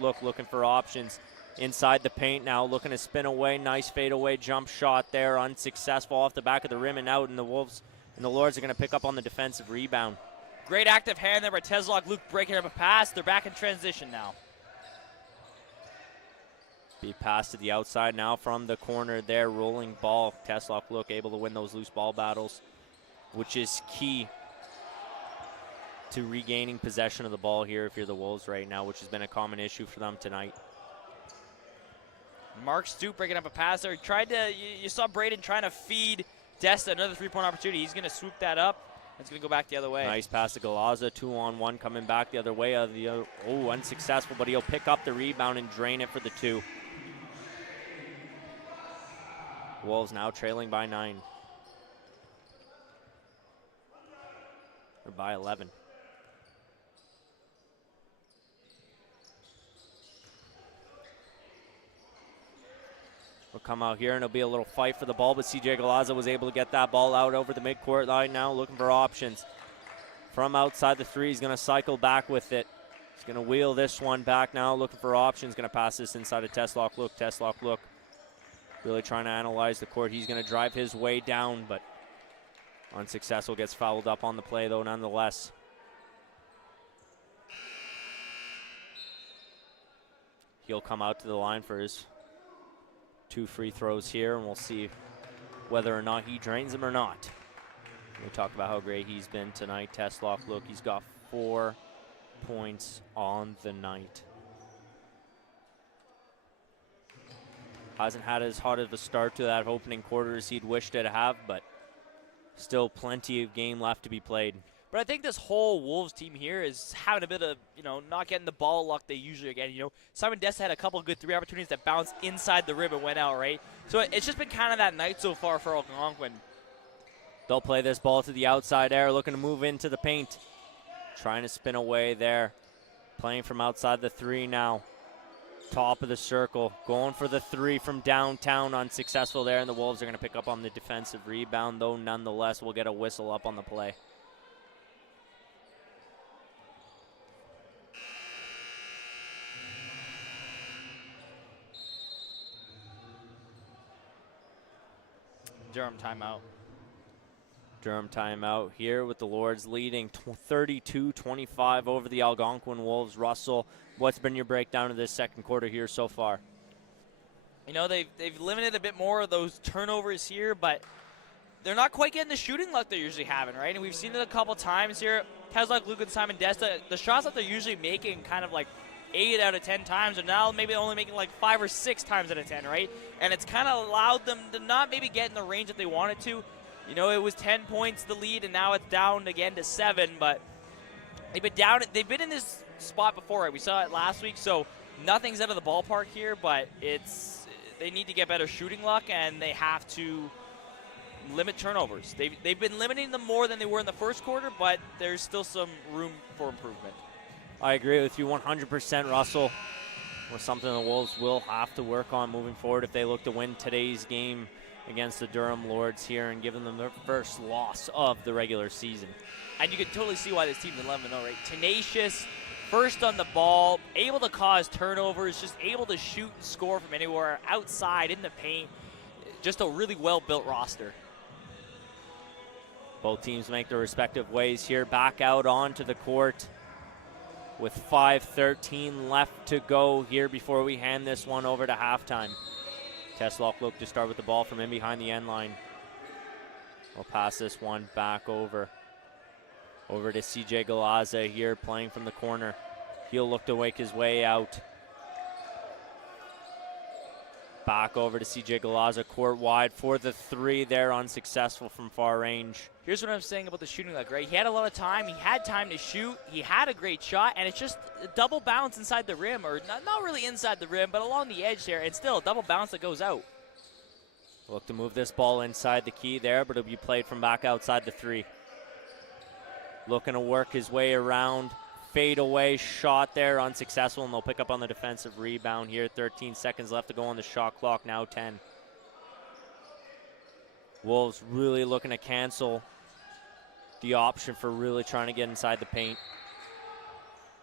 Look, looking for options. Inside the paint now, looking to spin away. Nice fadeaway jump shot there, unsuccessful off the back of the rim and out, and the Wolves and the Lords are going to pick up on the defensive rebound. Great active hand there by Teslock. Luke breaking up a pass. They're back in transition now. Be passed to the outside now from the corner there. Rolling ball. Teslock Luke able to win those loose ball battles, which is key to regaining possession of the ball here if you're the Wolves right now, which has been a common issue for them tonight. Mark Stoop breaking up a pass there. Tried to, you saw Braden trying to feed Desta another three-point opportunity. He's going to swoop that up. It's going to go back the other way. Nice pass to Galaza, 2-on-1 coming back the other way. Unsuccessful, but he'll pick up the rebound and drain it for the two. Wolves now trailing by 9. Or by 11. We'll come out here and it'll be a little fight for the ball, but CJ Galaza was able to get that ball out over the midcourt line now, looking for options. From outside the three, he's going to cycle back with it. He's going to wheel this one back now, looking for options. Going to pass this inside of Teslock. Look. Really trying to analyze the court. He's going to drive his way down, but unsuccessful. Gets fouled up on the play, though, nonetheless. He'll come out to the line for his 2 free throws here, and we'll see whether or not he drains them or not. We talked about how great he's been tonight. Teslock, look, he's got 4 points on the night. Hasn't had as hot of a start to that opening quarter as he'd wished to have, but still plenty of game left to be played. But I think this whole Wolves team here is having a bit of, not getting the ball luck they usually get. Simon Desta had a couple of good 3 opportunities that bounced inside the rim and went out, right? So it's just been kind of that night so far for Algonquin. They'll play this ball to the outside air, looking to move into the paint. Trying to spin away there. Playing from outside the 3 now. Top of the circle. Going for the 3 from downtown. Unsuccessful there, and the Wolves are going to pick up on the defensive rebound, though nonetheless we'll get a whistle up on the play. Durham timeout. Durham timeout here with the Lords leading 32-25 over the Algonquin Wolves. Russell, what's been your breakdown of this second quarter here so far? They've limited a bit more of those turnovers here, but they're not quite getting the shooting luck they're usually having, right? And we've seen it a couple times here. Teslock, Luke, and Simon Desta, the shots that they're usually making kind of like 8 out of 10 times, and now maybe only making like 5 or 6 times out of 10, right? And it's kind of allowed them to not maybe get in the range that they wanted to. It was 10 points the lead, and now it's down again to 7, but they've been down. They've been in this spot before, right? We saw it last week, so nothing's out of the ballpark here, but they need to get better shooting luck, and they have to limit turnovers. They've been limiting them more than they were in the first quarter, but there's still some room for improvement. I agree with you 100%, Russell. Or something the Wolves will have to work on moving forward if they look to win today's game against the Durham Lords here and giving them their first loss of the regular season. And you can totally see why this team's 11-0, right? Tenacious, first on the ball, able to cause turnovers, just able to shoot and score from anywhere, outside, in the paint. Just a really well-built roster. Both teams make their respective ways here, back out onto the court with 5:13 left to go here before we hand this one over to halftime. Teslock look to start with the ball from in behind the end line. We'll pass this one back over to CJ Galaza here playing from the corner. He'll look to wake his way out. Back over to CJ Galaza, court wide for the three there, unsuccessful from far range. Here's what I'm saying about the shooting luck, right? He had a lot of time. He had time to shoot. He had a great shot, and it's just a double bounce inside the rim, or not really inside the rim, but along the edge there. It's still a double bounce that goes out. Look to move this ball inside the key there, but it'll be played from back outside the three. Looking to work his way around. Fade away shot there, unsuccessful, and they'll pick up on the defensive rebound here. 13 seconds left to go on the shot clock, now 10. Wolves really looking to cancel the option for really trying to get inside the paint.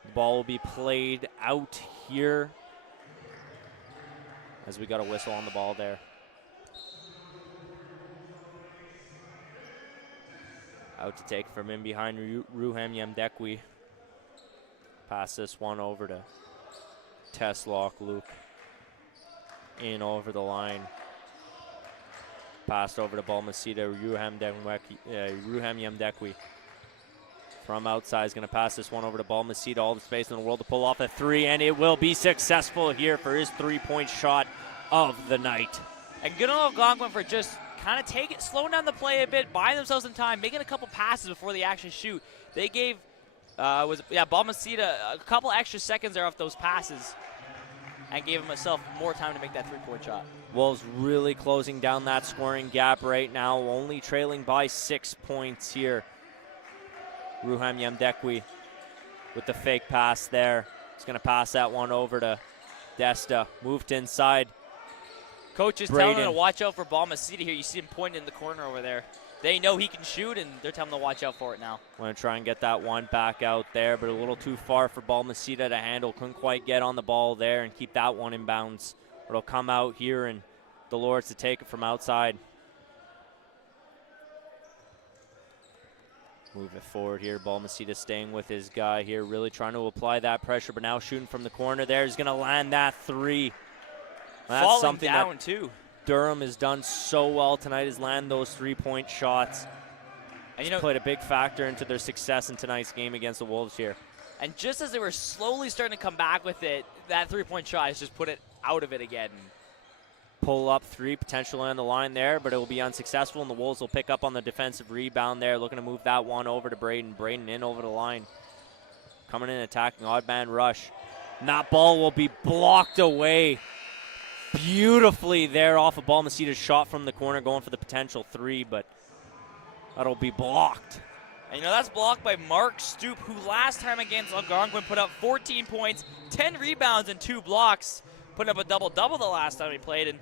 The ball will be played out here as we got a whistle on the ball there. Out to take from in behind Ruham Yemdekwi. Pass this one over to Teslock Luke. In over the line. Passed over to Balmaceda, Ruham Yemdekwi. From outside is going to pass this one over to Balmaceda. All the space in the world to pull off a three, and it will be successful here for his three-point shot of the night. And good on Algonquin for just kind of slowing down the play a bit, buying themselves some time, making a couple passes before they actually shoot. They gave Balmaceda a couple extra seconds there off those passes and gave himself more time to make that three-point shot. Wolves really closing down that scoring gap right now, only trailing by 6 points here. Ruham Yemdekwi with the fake pass there. He's going to pass that one over to Desta. Moved inside. Coach is telling him to watch out for Balmaceda here. You see him pointing in the corner over there. They know he can shoot, and they're telling him to watch out for it now. Want to try and get that one back out there, but a little too far for Balmaceda to handle. Couldn't quite get on the ball there and keep that one in bounds. It'll come out here, and the Lords to take it from outside. Move it forward here. Balmaceda staying with his guy here, really trying to apply that pressure, but now shooting from the corner there. He's going to land that three. That's falling something down, that too. Durham has done so well tonight, is land those three-point shots. And it's played a big factor into their success in tonight's game against the Wolves here. And just as they were slowly starting to come back with it, that three-point shot has just put it out of it again. Pull up three, potentially on the line there, but it will be unsuccessful, and the Wolves will pick up on the defensive rebound there, looking to move that one over to Braden. Braden in over the line. Coming in, attacking, odd man rush. And that ball will be blocked away beautifully there off of Balmaceda's shot from the corner, going for the potential three, but that'll be blocked. And that's blocked by Mark Stoop, who last time against Algonquin put up 14 points, 10 rebounds, and 2 blocks, putting up a double-double the last time he played. And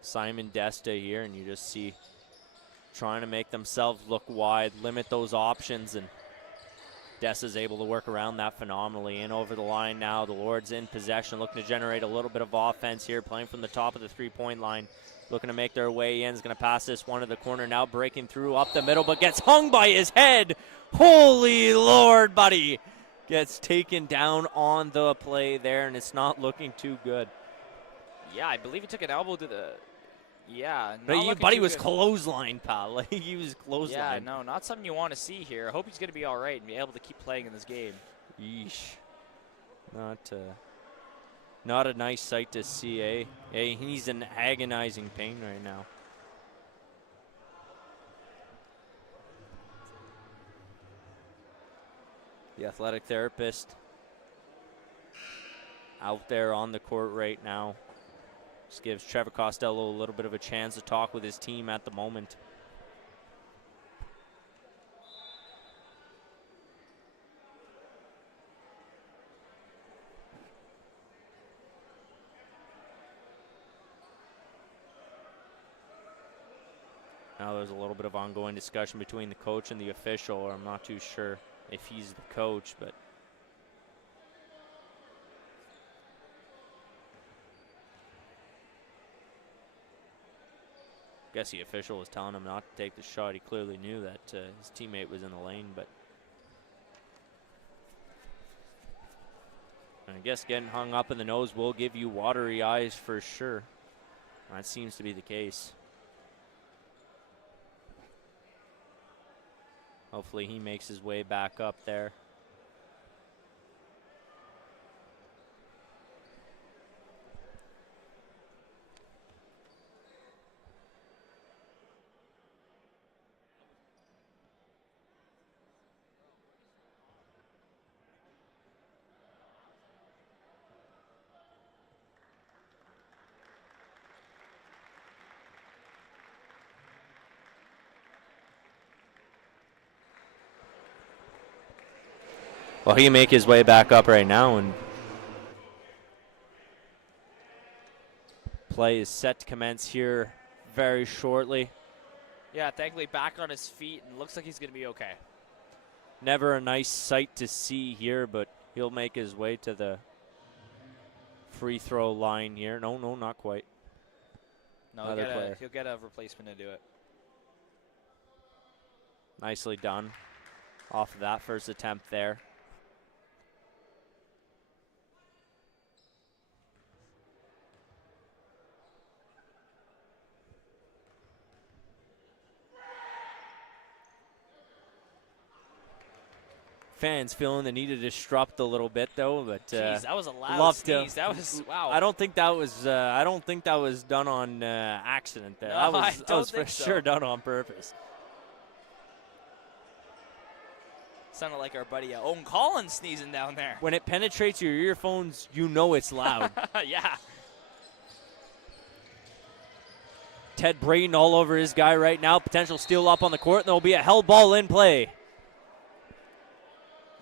Simon Desta here, and you just see trying to make themselves look wide, limit those options, and Desta's able to work around that phenomenally. In over the line now. The Lords in possession, looking to generate a little bit of offense here, playing from the top of the three-point line. Looking to make their way in. Is going to pass this one to the corner now, breaking through up the middle, but gets hung by his head. Holy Lord, buddy. Gets taken down on the play there, and it's not looking too good. Yeah, I believe he took an elbow to the... Yeah. But he was clothesline, pal. Like, he was clothesline. Yeah, no, not something you want to see here. I hope he's going to be all right and be able to keep playing in this game. Yeesh. Not a nice sight to see, eh? Hey, he's in agonizing pain right now. The athletic therapist out there on the court right now. Just gives Trevor Costello a little bit of a chance to talk with his team at the moment. Now there's a little bit of ongoing discussion between the coach and the official, or I'm not too sure if he's the coach, but I guess the official was telling him not to take the shot. He clearly knew that his teammate was in the lane, but I guess getting hung up in the nose will give you watery eyes for sure. That seems to be the case. Hopefully he makes his way back up there. Well, he can make his way back up right now, and play is set to commence here very shortly. Yeah, thankfully back on his feet, and looks like he's going to be okay. Never a nice sight to see here, but he'll make his way to the free throw line here. No, not quite. No, he'll get a replacement to do it. Nicely done off of that first attempt there. Fans feeling the need to disrupt a little bit though, but jeez, that was a loud sneeze. That was wow. I don't think that was done on accident there. No, that was for sure done on purpose. Sounded like our buddy Owen Collins sneezing down there. When it penetrates your earphones, you know it's loud. Yeah. Ted Brayton all over his guy right now. Potential steal up on the court, and there'll be a held ball in play.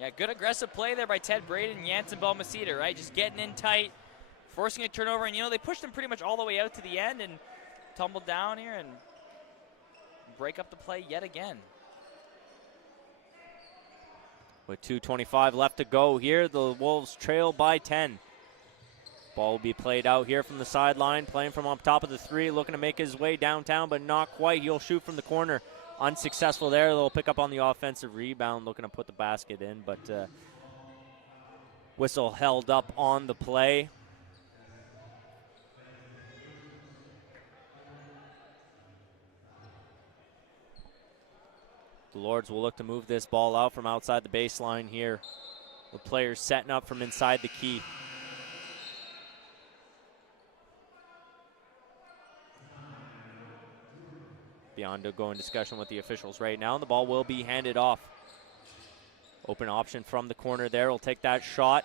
Yeah, good aggressive play there by Ted Brayton and Jansen Balmaceda, right? Just getting in tight, forcing a turnover. And, they pushed him pretty much all the way out to the end and tumbled down here and break up the play yet again. With 2:25 left to go here, the Wolves trail by 10. Ball will be played out here from the sideline, playing from up top of the three, looking to make his way downtown, but not quite. He'll shoot from the corner. Unsuccessful there. They'll pick up on the offensive rebound, looking to put the basket in, but whistle held up on the play. The Lords will look to move this ball out from outside the baseline here. The players setting up from inside the key. Beyond ongoing discussion with the officials right now, and the ball will be handed off. Open option from the corner there. Will take that shot.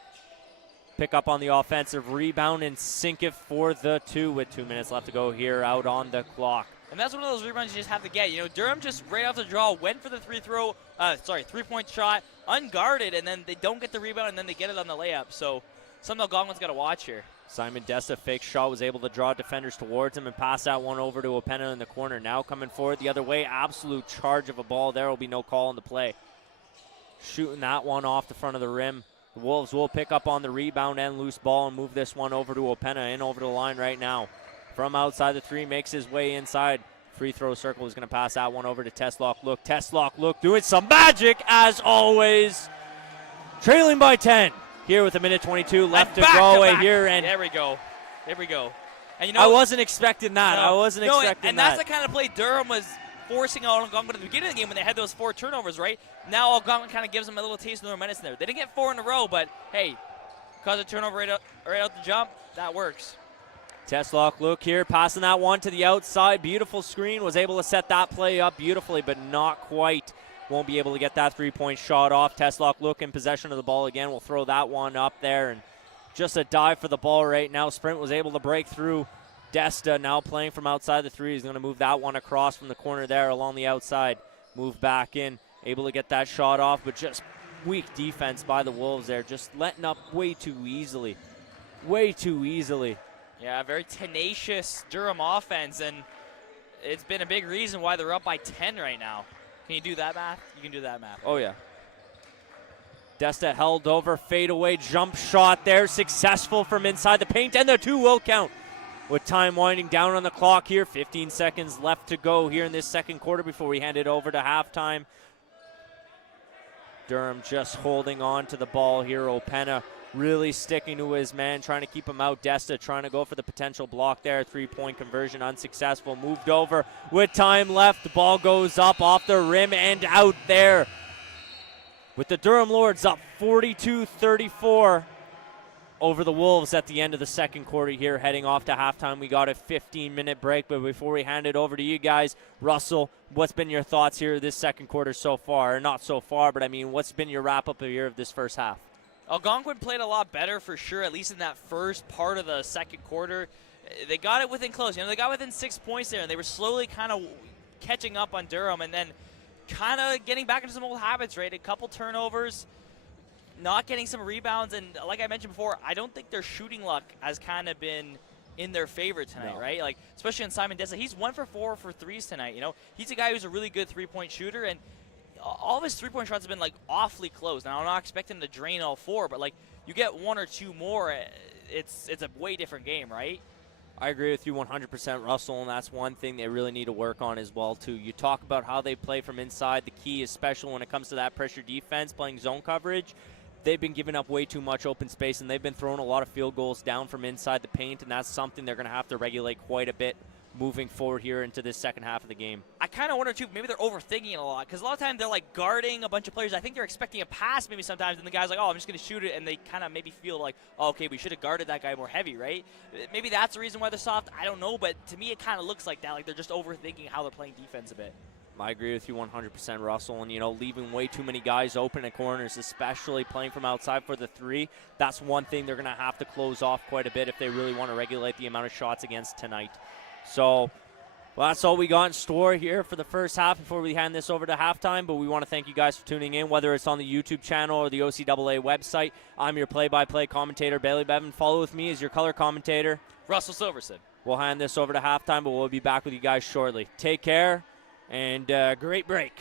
Pick up on the offensive rebound and sink it for the two with 2 minutes left to go here out on the clock. And that's one of those rebounds you just have to get. Durham just right off the draw went for the three-point shot, unguarded, and then they don't get the rebound, and then they get it on the layup. So something Algonquin's got to watch here. Simon Desta, fake shot, was able to draw defenders towards him and pass that one over to Openna in the corner. Now coming forward the other way, absolute charge of a ball. There will be no call on the play. Shooting that one off the front of the rim. The Wolves will pick up on the rebound and loose ball and move this one over to Openna, in over the line right now. From outside the three, makes his way inside. Free throw circle is going to pass that one over to Teslock. Look, doing some magic as always. Trailing by 10. Here with a minute 22 left to go here, and there we go. And I wasn't expecting that. And that's the kind of play Durham was forcing Algonquin at the beginning of the game when they had those 4 turnovers, right? Now Algonquin kind of gives them a little taste of their menace there. They didn't get 4 in a row, but hey, cause a turnover right out the jump, that works. Teslock, look here, passing that one to the outside. Beautiful screen, was able to set that play up beautifully, but not quite. Won't be able to get that 3-point shot off. Teslock, look, in possession of the ball again. We'll throw that one up there and just a dive for the ball right now. Sprint was able to break through. Desta now playing from outside the three. He's going to move that one across from the corner there along the outside. Move back in. Able to get that shot off, but just weak defense by the Wolves there. Just letting up way too easily. Way too easily. Yeah, very tenacious Durham offense, and it's been a big reason why they're up by 10 right now. Can you do that math? You can do that math. Oh, yeah. Desta held over, fadeaway jump shot there, successful from inside the paint, and the 2 will count. With time winding down on the clock here, 15 seconds left to go here in this second quarter before we hand it over to halftime. Durham just holding on to the ball here. Opena really sticking to his man, trying to keep him out. Desta trying to go for the potential block there. 3-point conversion unsuccessful. Moved over with time left. The ball goes up off the rim and out there. With the Durham Lords up 42-34 over the Wolves at the end of the second quarter here, heading off to halftime. We got a 15-minute break, but before we hand it over to you guys, Russell, what's been your thoughts here this second quarter so far? Or not so far, but I mean, what's been your wrap-up here of this first half? Algonquin played a lot better for sure, at least in that first part of the second quarter. They got it within close. You know, they got within 6 points there, and they were slowly kind of catching up on Durham and then kind of getting back into some old habits, right? A couple turnovers, not getting some rebounds, and like I mentioned before, I don't think their shooting luck has kind of been in their favor tonight, right? Like, especially in Simon Dessa. He's 1 for 4 for threes tonight, you know? He's a guy who's a really good three-point shooter, and all of his three-point shots have been, like, awfully close. Now, I'm not expecting him to drain all 4, but, like, you get 1 or 2 more, it's a way different game, right? I agree with you 100%, Russell, and that's one thing they really need to work on as well, too. You talk about how they play from inside. The key is special when it comes to that pressure defense, playing zone coverage. They've been giving up way too much open space, and they've been throwing a lot of field goals down from inside the paint, and that's something they're going to have to regulate quite a bit moving forward here into this second half of the game. I kind of wonder, too, maybe they're overthinking it a lot, because a lot of times they're, like, guarding a bunch of players. I think they're expecting a pass maybe sometimes, and the guy's like, oh, I'm just going to shoot it, and they kind of maybe feel like, oh, okay, we should have guarded that guy more heavy, right? Maybe that's the reason why they're soft. I don't know, but to me it kind of looks like that, like they're just overthinking how they're playing defense a bit. I agree with you 100%, Russell, and, you know, leaving way too many guys open at corners, especially playing from outside for the 3. That's one thing they're going to have to close off quite a bit if they really want to regulate the amount of shots against tonight. So, well, that's all we got in store here for the first half before we hand this over to halftime, but we want to thank you guys for tuning in, whether it's on the YouTube channel or the OCAA website. I'm your play-by-play commentator, Bailey Bevan. Follow with me as your color commentator, Russell Silverson. We'll hand this over to halftime, but we'll be back with you guys shortly. Take care. And great break.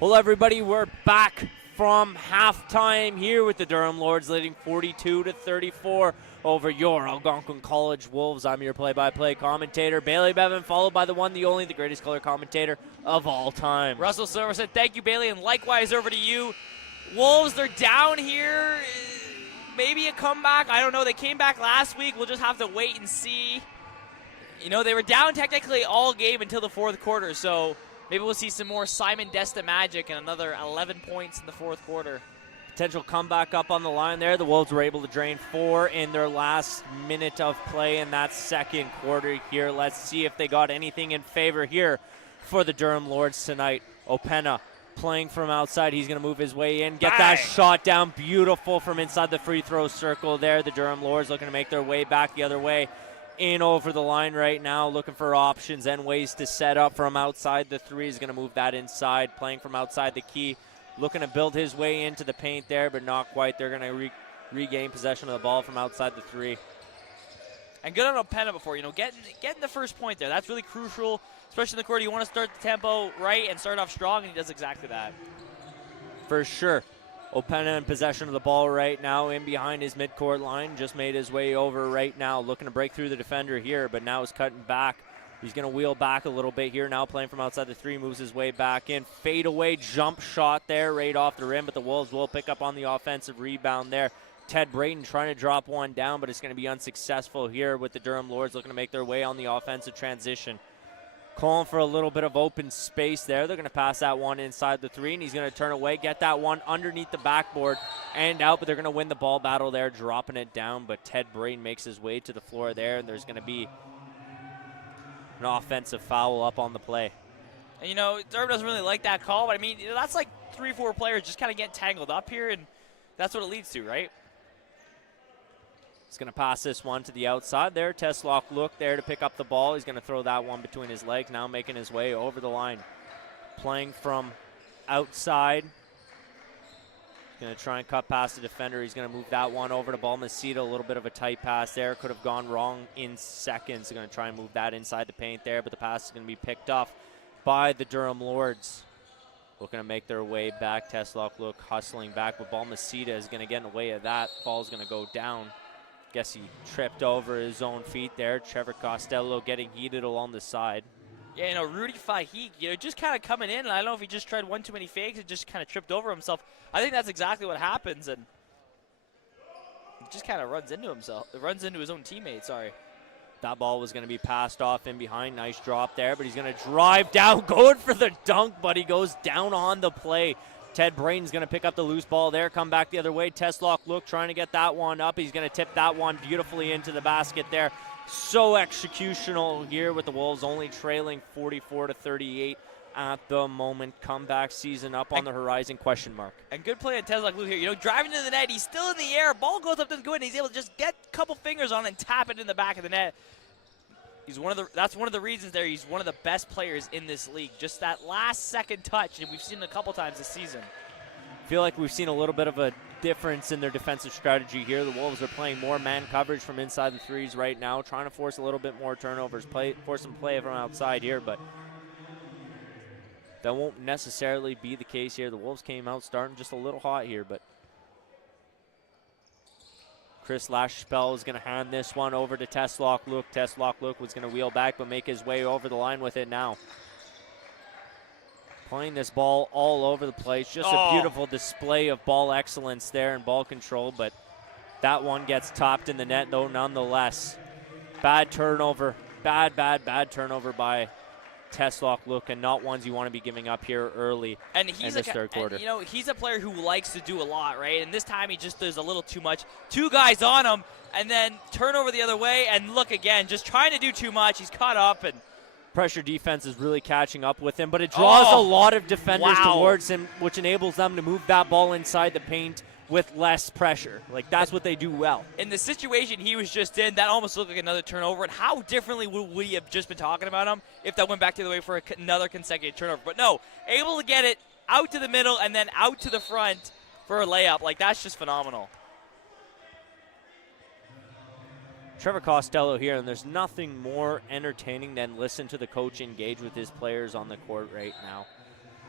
Well, everybody, we're back from halftime here with the Durham Lords leading 42-34 over your Algonquin College Wolves. I'm your play-by-play commentator, Bailey Bevan, followed by the one, the only, the greatest color commentator of all time, Russell Silverson. Thank you, Bailey, and likewise over to you. Wolves, they're down here. Maybe a comeback. I don't know. They came back last week. We'll just have to wait and see. You know, they were down technically all game until the fourth quarter, so maybe we'll see some more Simon Desta magic and another 11 points in the fourth quarter. Potential comeback up on the line there. The Wolves were able to drain 4 in their last minute of play in that second quarter here. Let's see if they got anything in favor here for the Durham Lords tonight. Opena playing from outside. He's going to move his way in. Get that shot down. Beautiful from inside the free throw circle there. The Durham Lords looking to make their way back the other way. In over the line right now, looking for options and ways to set up from outside the three. He's going to move that inside, playing from outside the key. Looking to build his way into the paint there, but not quite. They're going to regain possession of the ball from outside the three. And good on Opena before, you know, getting the first point there. That's really crucial, especially in the quarter. You want to start the tempo right and start off strong, and he does exactly that. For sure. Opena in possession of the ball right now, in behind his midcourt line. Just made his way over right now, looking to break through the defender here, but now is cutting back. He's going to wheel back a little bit here now, playing from outside the three, moves his way back in. Fade away jump shot there right off the rim, but the Wolves will pick up on the offensive rebound there. Ted Brayton trying to drop one down, but it's going to be unsuccessful here with the Durham Lords looking to make their way on the offensive transition. Calling for a little bit of open space there. They're going to pass that one inside the three, and he's going to turn away, get that one underneath the backboard and out, but they're going to win the ball battle there, dropping it down, but Ted Brayton makes his way to the floor there, and there's going to be an offensive foul up on the play. And, you know, Durham doesn't really like that call, but, I mean, you know, that's like 3-4 players just kind of getting tangled up here, and that's what it leads to, right? He's going to pass this one to the outside there. Teslock look there to pick up the ball. He's going to throw that one between his legs, now making his way over the line. Playing from outside. Going to try and cut past the defender. He's going to move that one over to Balmaceda. A little bit of a tight pass there. Could have gone wrong in seconds. They're going to try and move that inside the paint there, but the pass is going to be picked off by the Durham Lords. Looking to make their way back. Teslock look hustling back, but Balmaceda is going to get in the way of that. Ball's going to go down. Guess he tripped over his own feet there. Trevor Costello getting heated along the side. Yeah, you know, Rudy Fahik, you know, just kind of coming in, and I don't know if he just tried one too many fakes and just kind of tripped over himself. I think that's exactly what happens, and he just kind of runs into himself. Runs into his own teammate, sorry. That ball was going to be passed off in behind. Nice drop there, but he's going to drive down, going for the dunk, but he goes down on the play. Ted Brayton's going to pick up the loose ball there, come back the other way. Teslock look, trying to get that one up. He's going to tip that one beautifully into the basket there. So executional here with the Wolves only trailing 44-38 at the moment. Comeback season up on the horizon, question mark. And good play on Teslock look here. You know, driving to the net, he's still in the air. Ball goes up, doesn't go in. He's able to just get a couple fingers on it and tap it in the back of the net. That's one of the reasons there. He's one of the best players in this league. Just that last second touch, and we've seen it a couple times this season. I feel like we've seen a little bit of a difference in their defensive strategy here. The Wolves are playing more man coverage from inside the threes right now, trying to force a little bit more turnovers, force some play from outside here, but that won't necessarily be the case here. The Wolves came out starting just a little hot here, but Chris Lashpell is going to hand this one over to Teslock Luke. Teslock Luke was going to wheel back but make his way over the line with it now. Playing this ball all over the place. Just a beautiful display of ball excellence there and ball control, but that one gets topped in the net though nonetheless. Bad turnover. Bad turnover by Teslock look, and not ones you want to be giving up here early in this third quarter. And, you know, he's a player who likes to do a lot, right? And this time he just does a little too much. Two guys on him, and then turnover the other way, and look again, just trying to do too much. He's caught up, and pressure defense is really catching up with him, but it draws a lot of defenders towards him, which enables them to move that ball inside the paint with less pressure. Like, that's what they do well. In the situation he was just in, that almost looked like another turnover. And how differently would we have just been talking about him if that went back the other way for another consecutive turnover? But no, able to get it out to the middle and then out to the front for a layup. Like, that's just phenomenal. Trevor Costello here, and there's nothing more entertaining than listen to the coach engage with his players on the court right now.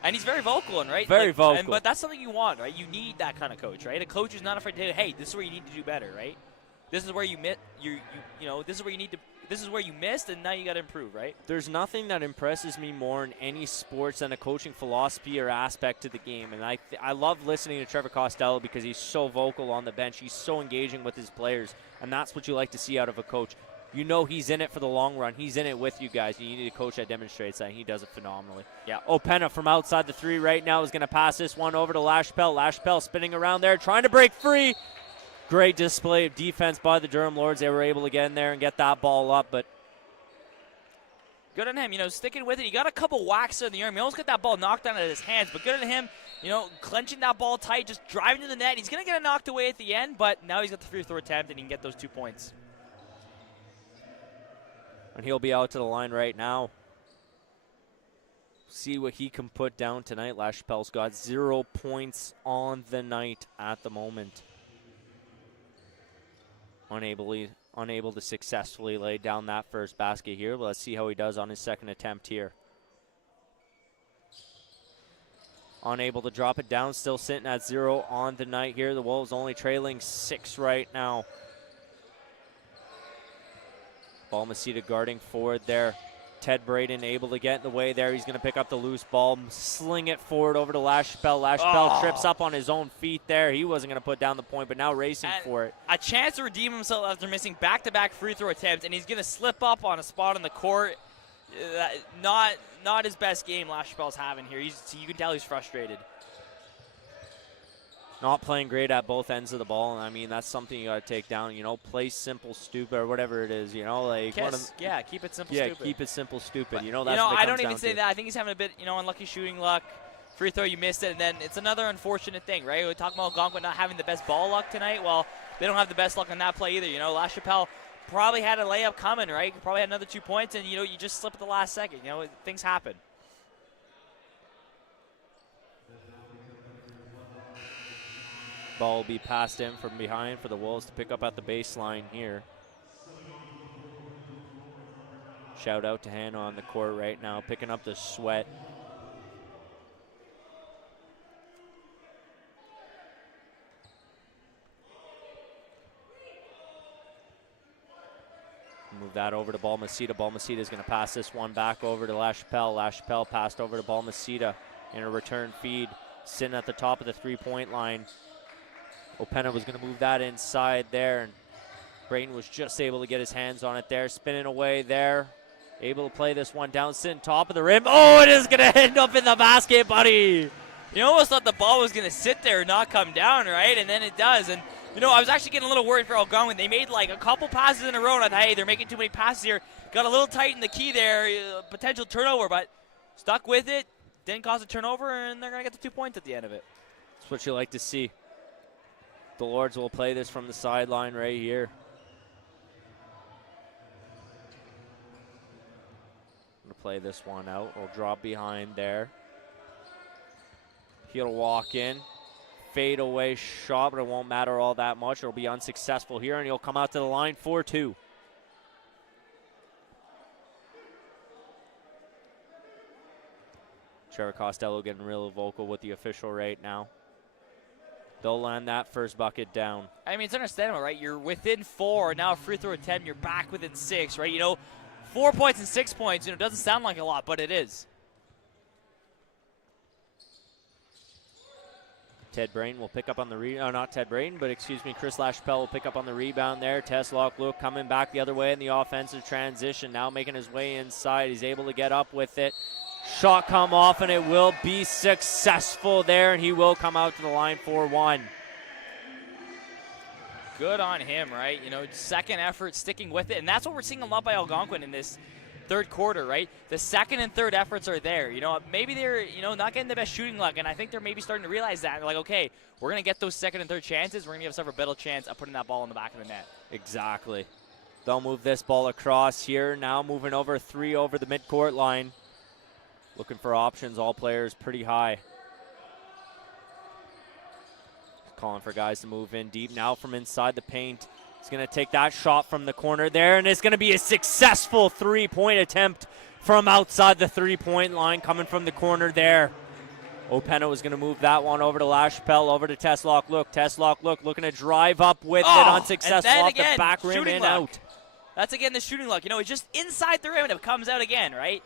And he's very vocal, right? Very vocal. But that's something you want, right? You need that kind of coach, right? A coach who's not afraid to, hey, this is where you need to do better, right? This is where you this is where you need to. This is where you missed, and now you got to improve, right? There's nothing that impresses me more in any sports than a coaching philosophy or aspect to the game. And I love listening to Trevor Costello because he's so vocal on the bench. He's so engaging with his players, and that's what you like to see out of a coach. You know he's in it for the long run. He's in it with you guys. You need a coach that demonstrates that. He does it phenomenally. Yeah. Opena from outside the 3 right now is going to pass this one over to Lashpell. Lashpell spinning around there, trying to break free. Great display of defense by the Durham Lords. They were able to get in there and get that ball up, but good on him, sticking with it. He got a couple whacks in the arm. He almost got that ball knocked out of his hands, but good on him, clenching that ball tight, just driving to the net. He's going to get it knocked away at the end, but now he's got the free throw attempt, and he can get those 2 points. And he'll be out to the line right now. See what he can put down tonight. Lashpell's got 0 points on the night at the moment. Unable to successfully lay down that first basket here. But let's see how he does on his second attempt here. Unable to drop it down, still sitting at 0 on the night here. The Wolves only trailing 6 right now. Balmaceda guarding forward there. Ted Braden able to get in the way there. He's going to pick up the loose ball, sling it forward over to Lashpell. Lashpell trips up on his own feet there. He wasn't going to put down the point, but now racing for it. A chance to redeem himself after missing back-to-back free throw attempts, and he's going to slip up on a spot on the court. Not his best game Lashpell's having here. You can tell he's frustrated. Not playing great at both ends of the ball, and I mean that's something you got to take down. Play simple, stupid, or whatever it is. Keep it simple, stupid. Keep it simple, stupid. But, That's I don't even say that. I think he's having a bit, unlucky shooting luck. Free throw, you missed it, and then it's another unfortunate thing, right? We're talking about Algonquin not having the best ball luck tonight. Well, they don't have the best luck on that play either. LaChapelle probably had a layup coming, right? Probably had another 2 points, and you just slip at the last second. Things happen. Ball will be passed in from behind for the Wolves to pick up at the baseline here. Shout out to Hannah on the court right now, picking up the sweat. Move that over to Balmaceda. Balmaceda is going to pass this one back over to Lashpell. Lashpell passed over to Balmaceda in a return feed, sitting at the top of the three-point line. Opena was going to move that inside there, and Brayton was just able to get his hands on it there, spinning away there. Able to play this one down, sitting top of the rim. Oh, it is going to end up in the basket, buddy. You almost thought the ball was going to sit there and not come down, right? And then it does. And, I was actually getting a little worried for Algonquin. They made like a couple passes in a row, and I thought, hey, they're making too many passes here. Got a little tight in the key there, potential turnover, but stuck with it. Didn't cause a turnover, and they're going to get the 2 points at the end of it. That's what you like to see. The Lords will play this from the sideline right here. Going to play this one out. We'll drop behind there. He'll walk in. Fade away shot, but it won't matter all that much. It'll be unsuccessful here, and he'll come out to the line 4-2. Trevor Costello getting real vocal with the official right now. They'll land that first bucket down. I mean, it's understandable, right? You're within 4, now a free throw attempt, you're back within 6, right? 4 points and 6 points, doesn't sound like a lot, but it is. Ted Brain will pick up on the rebound. Not Ted Brain, but Chris Lashpell will pick up on the rebound there. Teslock Luke coming back the other way in the offensive transition. Now making his way inside. He's able to get up with it. Shot come off, and it will be successful there, and he will come out to the line 4-1. Good on him, right? Second effort, sticking with it, and that's what we're seeing a lot by Algonquin in this third quarter, right? The second and third efforts are there. Maybe they're, not getting the best shooting luck, and I think they're maybe starting to realize that. They're like, okay, we're going to get those second and third chances. We're going to give ourselves a better chance of putting that ball in the back of the net. Exactly. They'll move this ball across here. Now moving over 3 over the midcourt line. Looking for options, all players pretty high. Calling for guys to move in deep now from inside the paint. He's going to take that shot from the corner there, and it's going to be a successful three-point attempt from outside the three-point line coming from the corner there. Opena was going to move that one over to LaChapelle, over to Teslock. Look, looking to drive up with it, unsuccessful off the back rim and out. That's again the shooting luck. It's just inside the rim and it comes out again, right?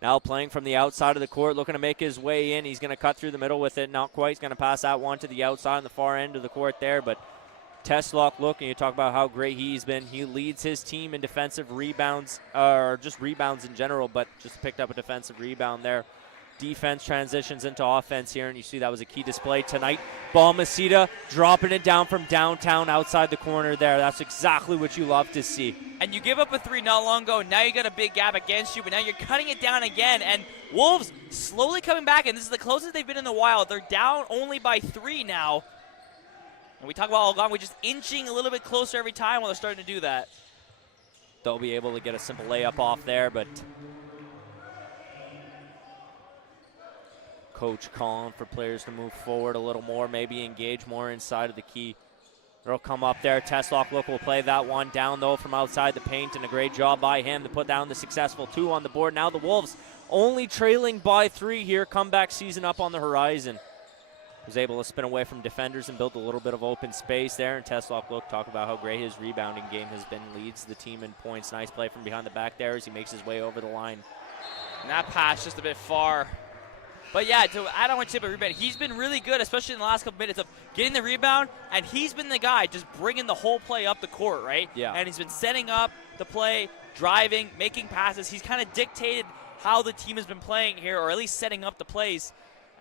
Now playing from the outside of the court, looking to make his way in. He's going to cut through the middle with it. Not quite. He's going to pass that one to the outside on the far end of the court there. But Teslock, look, and you talk about how great he's been. He leads his team in defensive rebounds, or just rebounds in general, but just picked up a defensive rebound there. Defense transitions into offense here, and you see that was a key display tonight. Balmaceda dropping it down from downtown outside the corner there. That's exactly what you love to see. And you give up a 3 not long ago. Now you got a big gap against you, but now you're cutting it down again. And Wolves slowly coming back, and this is the closest they've been in a while. They're down only by 3 now. And we talk about Algonquin, we're just inching a little bit closer every time while they're starting to do that. They'll be able to get a simple layup off there, but coach calling for players to move forward a little more, maybe engage more inside of the key. They'll come up there. Teslock, look, will play that one down, though, from outside the paint, and a great job by him to put down the successful 2 on the board. Now the Wolves only trailing by 3 here. Comeback season up on the horizon. Was able to spin away from defenders and build a little bit of open space there. And Teslock, look, talk about how great his rebounding game has been. Leads the team in points. Nice play from behind the back there as he makes his way over the line. And that pass just a bit far. But yeah, to add on what Chip rebound, he's been really good, especially in the last couple minutes of getting the rebound, and he's been the guy just bringing the whole play up the court, right? Yeah. And he's been setting up the play, driving, making passes. He's kind of dictated how the team has been playing here, or at least setting up the plays.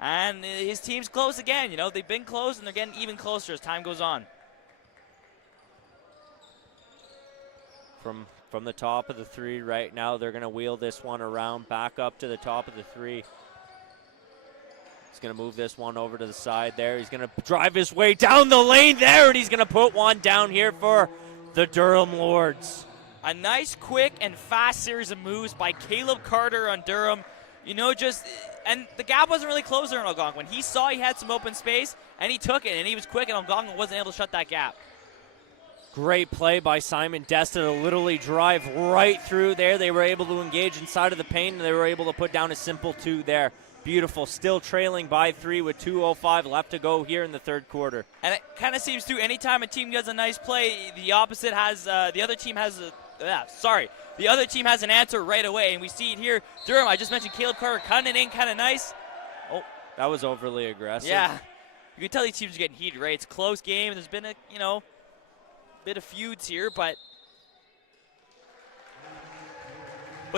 And his team's close again. They've been close, and they're getting even closer as time goes on. From the top of the 3 right now, they're going to wheel this one around back up to the top of the 3. He's going to move this one over to the side there. He's going to drive his way down the lane there, and he's going to put one down here for the Durham Lords. A nice, quick, and fast series of moves by Caleb Carter on Durham. And the gap wasn't really closer in Algonquin. He saw he had some open space, and he took it, and he was quick, and Algonquin wasn't able to shut that gap. Great play by Simon Desta to literally drive right through there. They were able to engage inside of the paint, and they were able to put down a simple 2 there. Beautiful. Still trailing by 3 with 2:05 left to go here in the third quarter. And it kind of seems to, anytime a team does a nice play, the opposite has, the other team has an answer right away, and we see it here. Durham, I just mentioned Caleb Carter cutting it in kind of nice. Oh, that was overly aggressive. Yeah. You can tell these teams are getting heated, right? It's a close game. There's been a, bit of feuds here, but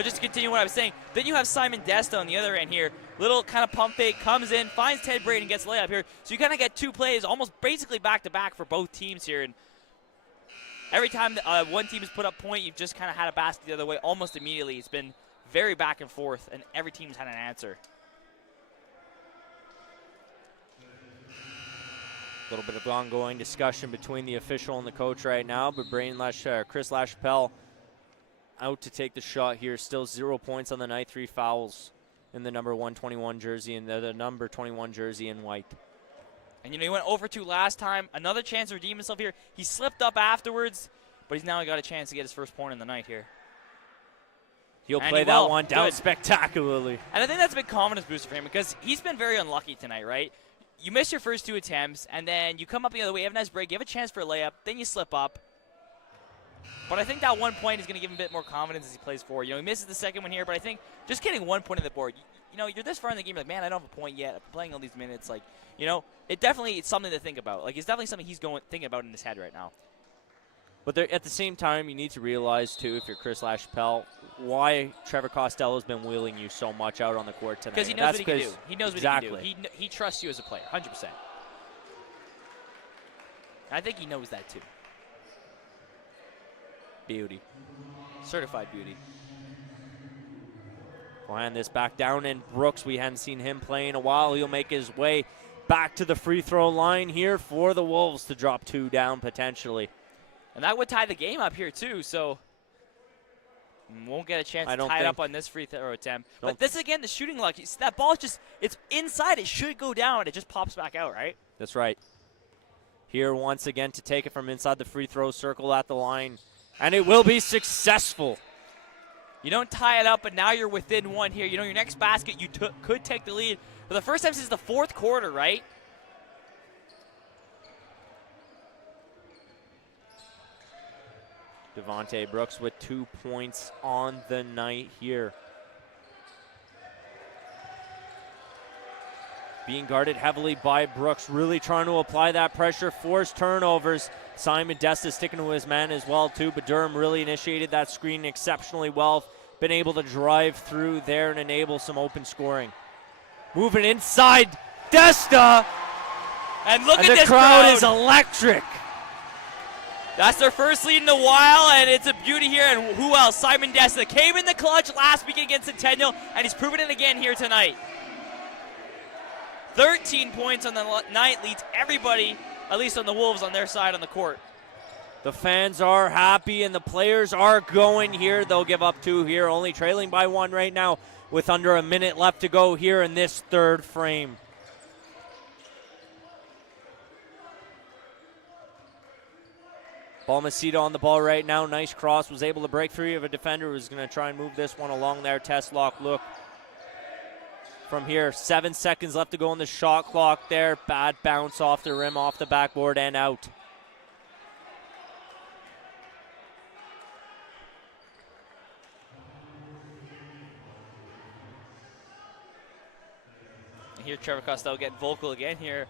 just to continue what I was saying, then you have Simon Desta on the other end here. Little kind of pump fake, comes in, finds Ted Braden, gets layup here. So you kind of get 2 plays almost basically back-to-back for both teams here. And every time one team has put up point, you've just kind of had a basket the other way almost immediately. It's been very back and forth, and every team's had an answer. A little bit of ongoing discussion between the official and the coach right now, but Chris LaChapelle out to take the shot here. Still 0 points on the night, 3 fouls in the number 121 jersey and the number 21 jersey in white. And he went over 2 last time. Another chance to redeem himself here. He slipped up afterwards, but he's now got a chance to get his first point in the night here. He'll play that one down spectacularly. And I think that's a big confidence booster for him because he's been very unlucky tonight, right? You miss your first 2 attempts, and then you come up the other way, you have a nice break, you have a chance for a layup, then you slip up. But I think that 1 point is going to give him a bit more confidence as he plays forward. He misses the second one here, but I think just getting 1 point on the board, you're this far in the game, you're like, man, I don't have a point yet. I'm playing all these minutes. It's something to think about. It's definitely something he's thinking about in his head right now. But at the same time, you need to realize, too, if you're Chris LaChapelle, why Trevor Costello's been wheeling you so much out on the court tonight. Because he knows what he can do. He knows exactly. what he can do. He trusts you as a player, 100%. I think he knows that, too. Beauty. Certified beauty. Flying this back down, and Brooks, we hadn't seen him play in a while. He'll make his way back to the free throw line here for the Wolves to drop 2 down potentially. And that would tie the game up here, too, so won't get a chance to tie it up on this free throw attempt. But this, again, the shooting luck. That ball it's inside. It should go down. It just pops back out, right? That's right. Here once again to take it from inside the free throw circle at the line. And it will be successful. You don't tie it up, but now you're within one here. You know, your next basket, you could take the lead for the first time since the fourth quarter, right? Devontae Brooks with 2 points on the night here. Being guarded heavily by Brooks, really trying to apply that pressure, force turnovers. Simon Desta sticking to his man as well too, but Durham really initiated that screen exceptionally well. Been able to drive through there and enable some open scoring. Moving inside, Desta! And look at the this crowd is electric. That's their first lead in a while, and it's a beauty here. And who else? Simon Desta came in the clutch last week against Centennial, and he's proven it again here tonight. 13 points on the night, leads everybody, at least on the Wolves, on their side on the court. The fans are happy, and the players are going here. They'll give up 2 here, only trailing by 1 right now with under a minute left to go here in this third frame. Balmaceda on the ball right now. Nice cross. Was able to break free of a defender. Was going to try and move this one along there. Test lock look from here. 7 seconds left to go on the shot clock there. Bad bounce off the rim, off the backboard, and out. And here Trevor Costello getting vocal again here.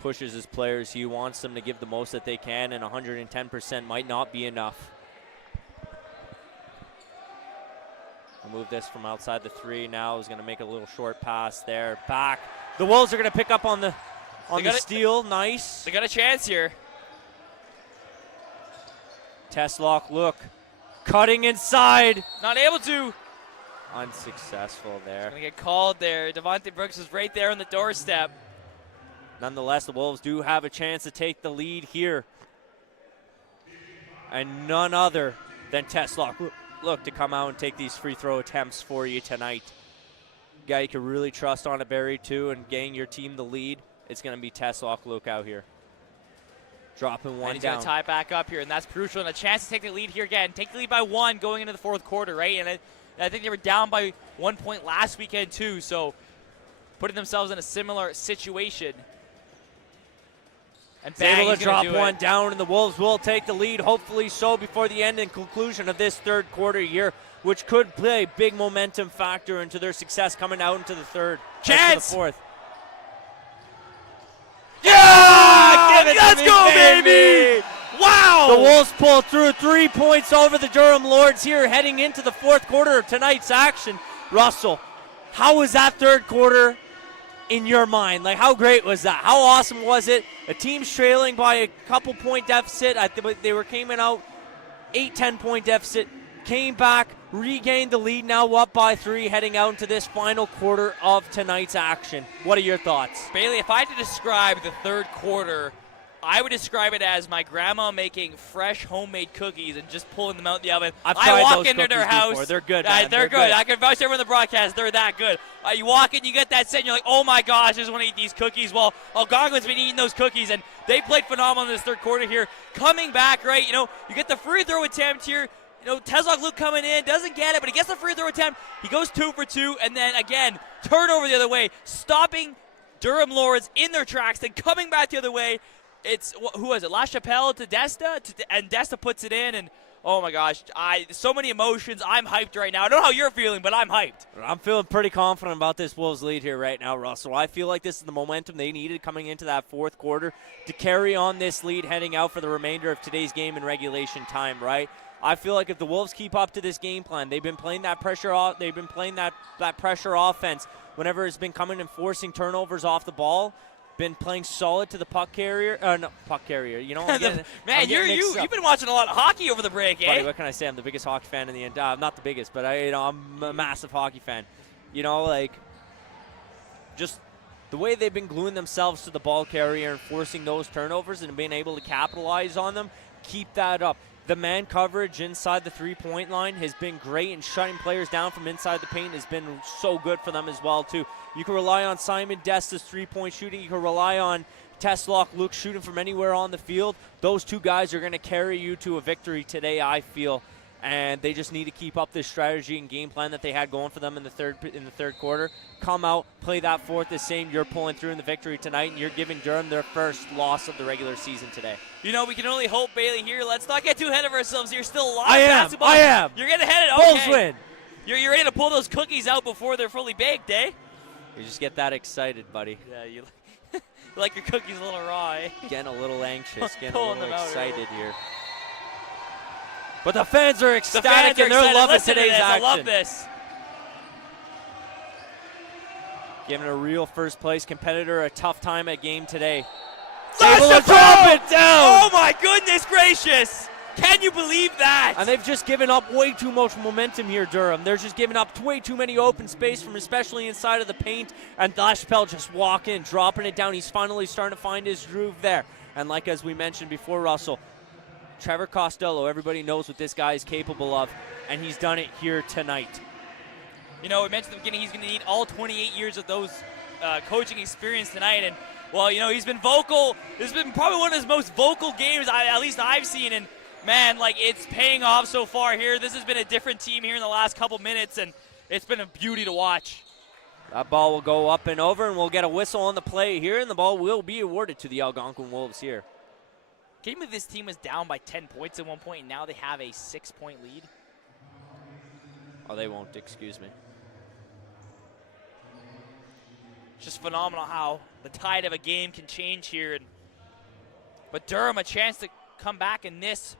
Pushes his players. He wants them to give the most that they can, and 110% might not be enough. We'll move this from outside the 3 now. He's going to make a little short pass there. Back. The Wolves are going to pick up on the steal. Nice. They got a chance here. Test lock look. Cutting inside. Not able to. Unsuccessful there. Going to get called there. Devontae Brooks is right there on the doorstep. Nonetheless, the Wolves do have a chance to take the lead here. And none other than Test lock look to come out and take these free throw attempts for you tonight. Guy you can really trust on a Barry too and gain your team the lead. It's going to be Test lock look out here. Dropping one and he's down. Going to tie back up here, and that's crucial. And a chance to take the lead here again. Take the lead by 1 going into the fourth quarter, right? And I think they were down by 1 point last weekend too, so putting themselves in a similar situation. And bang, able to drop one it. down, and the Wolves will take the lead, hopefully so, before the end and conclusion of this third quarter here, which could play a big momentum factor into their success coming out into the third. Chance! The fourth. Yeah! Let's go, baby! Wow! The Wolves pull through 3 points over the Durham Lords here, heading into the fourth quarter of tonight's action. Russell, how was that third quarter in your mind? Like, how great was that? How awesome was it? A team's trailing by a couple point deficit. They were coming out 8-10 point deficit, came back, regained the lead, now up by 3, heading out into this final quarter of tonight's action. What are your thoughts? Bailey, if I had to describe the third quarter, I would describe it as my grandma making fresh homemade cookies and just pulling them out the oven. I walk into their house. Before. They're good, man. They're good. I can vouch everyone on the broadcast. They're that good. You walk in, you get that scent, you're like, oh my gosh, I just want to eat these cookies. Well, Algonquin's been eating those cookies, and they played phenomenal in this third quarter here. Coming back, right, you get the free throw attempt here. Tezlock Luke coming in, doesn't get it, but he gets the free throw attempt. He goes 2 for 2, and then again, turnover the other way, stopping Durham Lords in their tracks, then coming back the other way. It's, who was it, La Chapelle to Desta, and Desta puts it in, and oh my gosh, so many emotions. I'm hyped right now. I don't know how you're feeling, but I'm hyped. I'm feeling pretty confident about this Wolves lead here right now, Russell. I feel like this is the momentum they needed coming into that fourth quarter to carry on this lead heading out for the remainder of today's game in regulation time, right? I feel like if the Wolves keep up to this game plan, they've been playing that pressure off. They've been playing that pressure offense whenever it's been coming and forcing turnovers off the ball. Been playing solid to the puck carrier. Puck carrier. Man, you've been watching a lot of hockey over the break, eh? Buddy, what can I say? I'm the biggest hockey fan in the end. I'm not the biggest, but I'm a massive hockey fan. Just the way they've been gluing themselves to the ball carrier and forcing those turnovers and being able to capitalize on them. Keep that up. The man coverage inside the three-point line has been great, and shutting players down from inside the paint has been so good for them as well, too. You can rely on Simon Desta's three-point shooting. You can rely on Testlock Luke shooting from anywhere on the field. Those two guys are going to carry you to a victory today, I feel. and they just need to keep up this strategy and game plan that they had going for them in the third quarter. Come out, play that fourth the same. You're pulling through in the victory tonight, and you're giving Durham their first loss of the regular season today. You know, we can only hope, Bailey, here. Let's not get too ahead of ourselves. You're still a lot I of am. basketball. I am. You're getting ahead of Bulls win. You're ready to pull those cookies out before they're fully baked, eh? You just get that excited, buddy. Yeah, you like your cookies a little raw, eh? Getting a little anxious, getting a Pulling little them out excited here. But the fans are ecstatic, and they're loving today's action. I love this. Giving a real first-place competitor a tough time at game today. Able to drop it down! Oh, my goodness gracious! Can you believe that? And they've just given up way too much momentum here, Durham. They're just giving up way too many open space from especially inside of the paint. And LaChapelle just walking, dropping it down. He's finally starting to find his groove there. And like as we mentioned before, Russell, Trevor Costello, everybody knows what this guy is capable of, and he's done it here tonight. You know, we mentioned at the beginning he's going to need all 28 years of those coaching experience tonight. And, well, you know, he's been vocal. This has been probably one of his most vocal games, at least I've seen. And, man, like, it's paying off so far here. This has been a different team here in the last couple minutes, and it's been a beauty to watch. That ball will go up and over, and we'll get a whistle on the play here, and the ball will be awarded to the Algonquin Wolves here. Can you believe this team was down by 10 points at one point, and now they have a 6-point lead? Oh, they won't, excuse me. It's just phenomenal how the tide of a game can change here. But Durham, a chance to come back in this,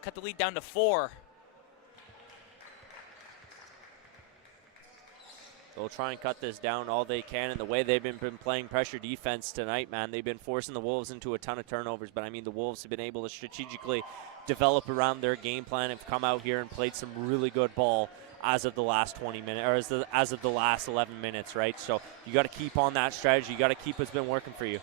cut the lead down to 4. They'll try and cut this down all they can, and the way they've been playing pressure defense tonight, man, they've been forcing the Wolves into a ton of turnovers, but I mean the Wolves have been able to strategically develop around their game plan, have come out here and played some really good ball as of the last 20 minutes, or as of the last 11 minutes, right? So you got to keep on that strategy. You got to keep what's been working for you.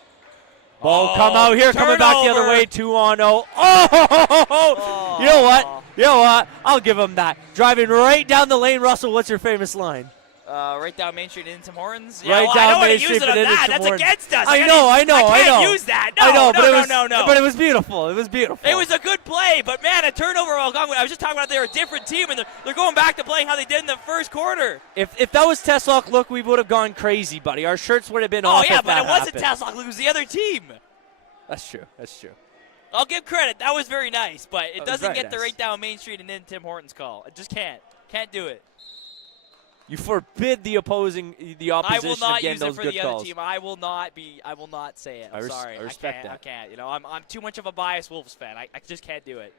Ball come out here, coming back the other way, 2-on-0. Oh! You know what? You know what? I'll give him that. Driving right down the lane, Russell, what's your famous line? Right down Main Street into Tim Hortons. Yeah, right down Main Street into Tim Hortons. That's against us. I know. I can't use that. No, I know, no. But it was beautiful. It was beautiful. It was a good play, but man, a turnover. Algonquin. I was just talking about they're a different team, and they're going back to playing how they did in the first quarter. If that was Teslock, look, we would have gone crazy, buddy. Our shirts would have been off. Oh yeah, if but that it wasn't happened. Teslock. It was the other team. That's true. That's true. I'll give credit. That was very nice, but it doesn't get nice. the right down Main Street and then Tim Hortons call. It just can't. Can't do it. You forbid the opposition I will not of getting use those it for good the calls. other team. I will not say it. I'm sorry. I respect that. I can't. You know, I'm too much of a biased Wolves fan. I just can't do it.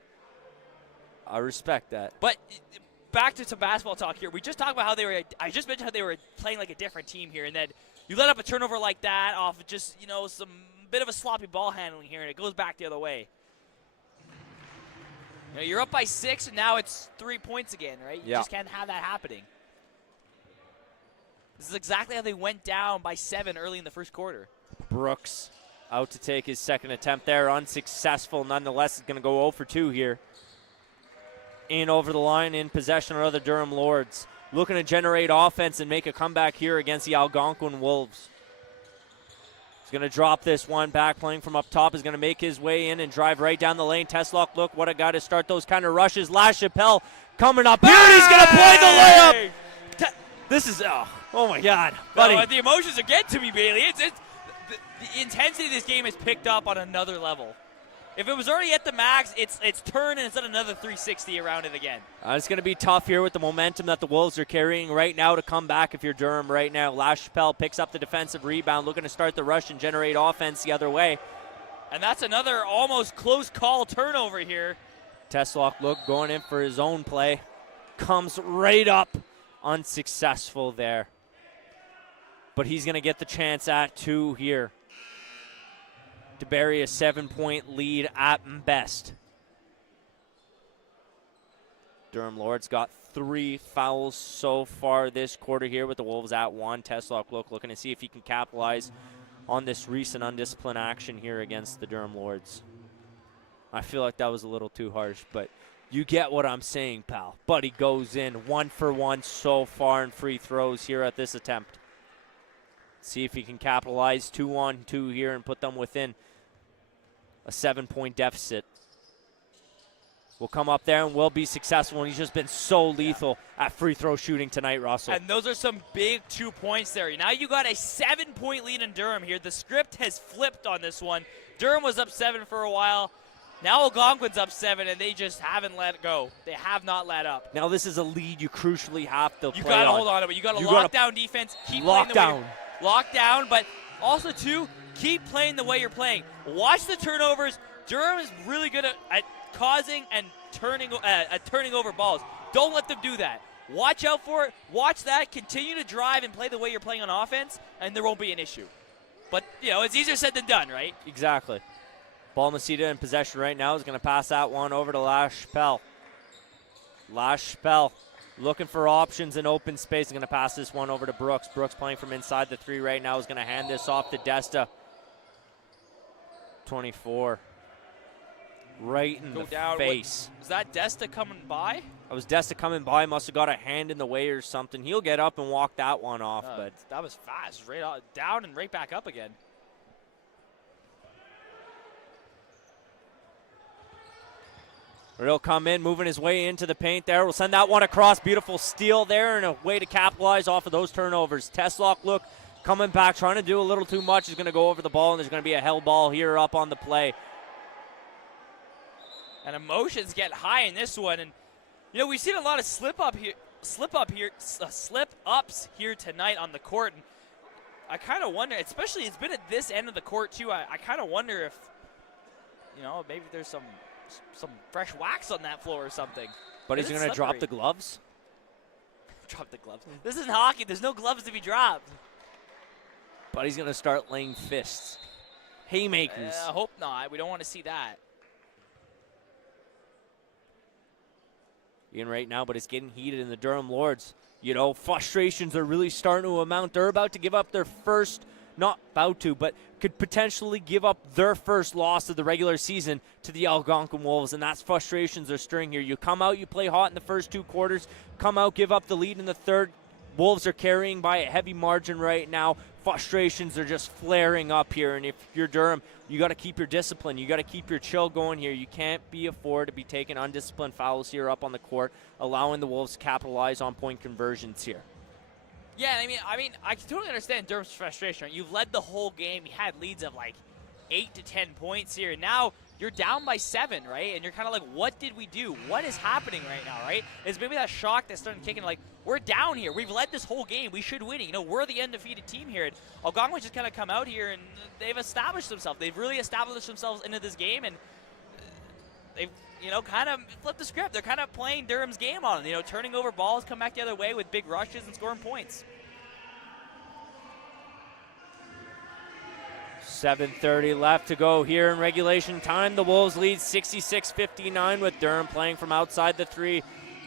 I respect that. But back to some basketball talk here. We just talked about how they were. I just mentioned how they were playing like a different team here, and then you let up a turnover like that off of just some bit of a sloppy ball handling here, and it goes back the other way. You're up by 6, and now it's 3 points again, right? You just can't have that happening. This is exactly how they went down by 7 early in the first quarter. Brooks out to take his second attempt there. Unsuccessful nonetheless. Is going to go 0 for 2 here. In over the line, in possession are the Durham Lords. Looking to generate offense and make a comeback here against the Algonquin Wolves. He's going to drop this one back, playing from up top. Is going to make his way in and drive right down the lane. Teslock, look, what a guy to start those kind of rushes. LaChapelle coming up here, and he's going to play the layup. This is, oh my God, buddy. No, the emotions are getting to me, Bailey. The intensity of this game has picked up on another level. If it was already at the max, it's turned and it's at another 360 around it again. It's going to be tough here with the momentum that the Wolves are carrying right now to come back if you're Durham right now. LaChapelle picks up the defensive rebound, looking to start the rush and generate offense the other way. And that's another almost close call turnover here. Teslock, look, going in for his own play. Comes right up. Unsuccessful there. But he's going to get the chance at 2 here to bury a 7-point lead at best. Durham Lords got 3 fouls so far this quarter here with the Wolves at 1. Teslock looking to see if he can capitalize on this recent undisciplined action here against the Durham Lords. I feel like that was a little too harsh, but you get what I'm saying, pal. Buddy goes in 1 for 1 so far in free throws here at this attempt. See if he can capitalize 2-on-2 here and put them within a 7-point deficit. will come up there and will be successful, and he's just been so lethal at free throw shooting tonight, Russell. And those are some big 2 points there. Now you got a 7-point lead in Durham here. The script has flipped on this one. Durham was up 7 for a while. Now Algonquin's up 7, and they just haven't let go. They have not let up. Now this is a lead you crucially have to You play got to on. hold on to it. You got to lock down defense. Keep lock playing the down. way lock down, but also, too, keep playing the way you're playing. Watch the turnovers. Durham is really good at causing and turning over balls. Don't let them do that. Watch out for it. Watch that. Continue to drive and play the way you're playing on offense, and there won't be an issue. But, it's easier said than done, right? Exactly. Ball Masita in possession right now is going to pass that one over to Lashpel. Lashpel looking for options in open space. Going to pass this one over to Brooks. Brooks playing from inside the 3 right now is going to hand this off to Desta. 24. Right in the face. Was that Desta coming by? That was Desta coming by. Must have got a hand in the way or something. He'll get up and walk that one off. But that was fast. Right down and right back up again. He'll come in, moving his way into the paint there. We'll send that one across. Beautiful steal there and a way to capitalize off of those turnovers. Teslock look coming back, trying to do a little too much. He's going to go over the ball, and there's going to be a held ball here up on the play. And emotions get high in this one. And, we've seen a lot of slip-ups here tonight on the court. And I kind of wonder, especially it's been at this end of the court, too. I kind of wonder if, maybe there's some fresh wax on that floor or something. But he's going to drop the gloves? Drop the gloves. This isn't hockey. There's no gloves to be dropped. But he's going to start laying fists. Haymakers. I hope not. We don't want to see that. In right now, but it's getting heated in the Durham Lords. Frustrations are really starting to amount. They're about to give up their first, not about to, but could potentially give up their first loss of the regular season to the Algonquin Wolves, and that's frustrations are stirring here. You come out, you play hot in the first 2 quarters, come out, give up the lead in the third. Wolves are carrying by a heavy margin right now. Frustrations are just flaring up here, and if you're Durham, you got to keep your discipline. You got to keep your chill going here. You can't afford to be taking undisciplined fouls here up on the court, allowing the Wolves to capitalize on point conversions here. Yeah, I mean, I can totally understand Durham's frustration. Right? You've led the whole game. You had leads of like 8 to 10 points here, and now you're down by 7, right? And you're kind of like, what did we do? What is happening right now, right? It's maybe that shock that's starting kicking, like, we're down here. We've led this whole game. We should win it. We're the undefeated team here. And Algonquin just kind of come out here, and they've established themselves. They've really established themselves into this game, and they've, kind of flipped the script. They're kind of playing Durham's game on them, turning over balls, come back the other way with big rushes and scoring points. 7:30 left to go here in regulation time. The Wolves lead 66-59 with Durham playing from outside the 3,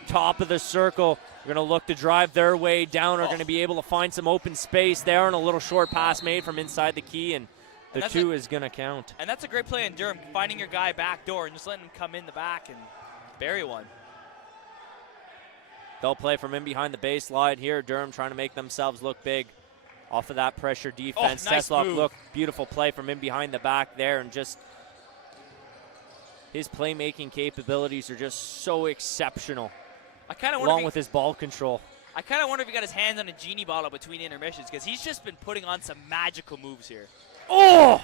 top of the circle. They're going to look to drive their way down. Are going to be able to find some open space there, and a little short pass made from inside the key, and the 2 is going to count. And that's a great play in Durham, finding your guy back door and just letting him come in the back and bury one. They'll play from in behind the baseline here. Durham trying to make themselves look big off of that pressure defense. Nice Teslock move. look, beautiful play from in behind the back there, and just his playmaking capabilities are just so exceptional. I kind of wonder along with his ball control. I kind of wonder if he got his hands on a genie bottle between intermissions, because he's just been putting on some magical moves here. Oh!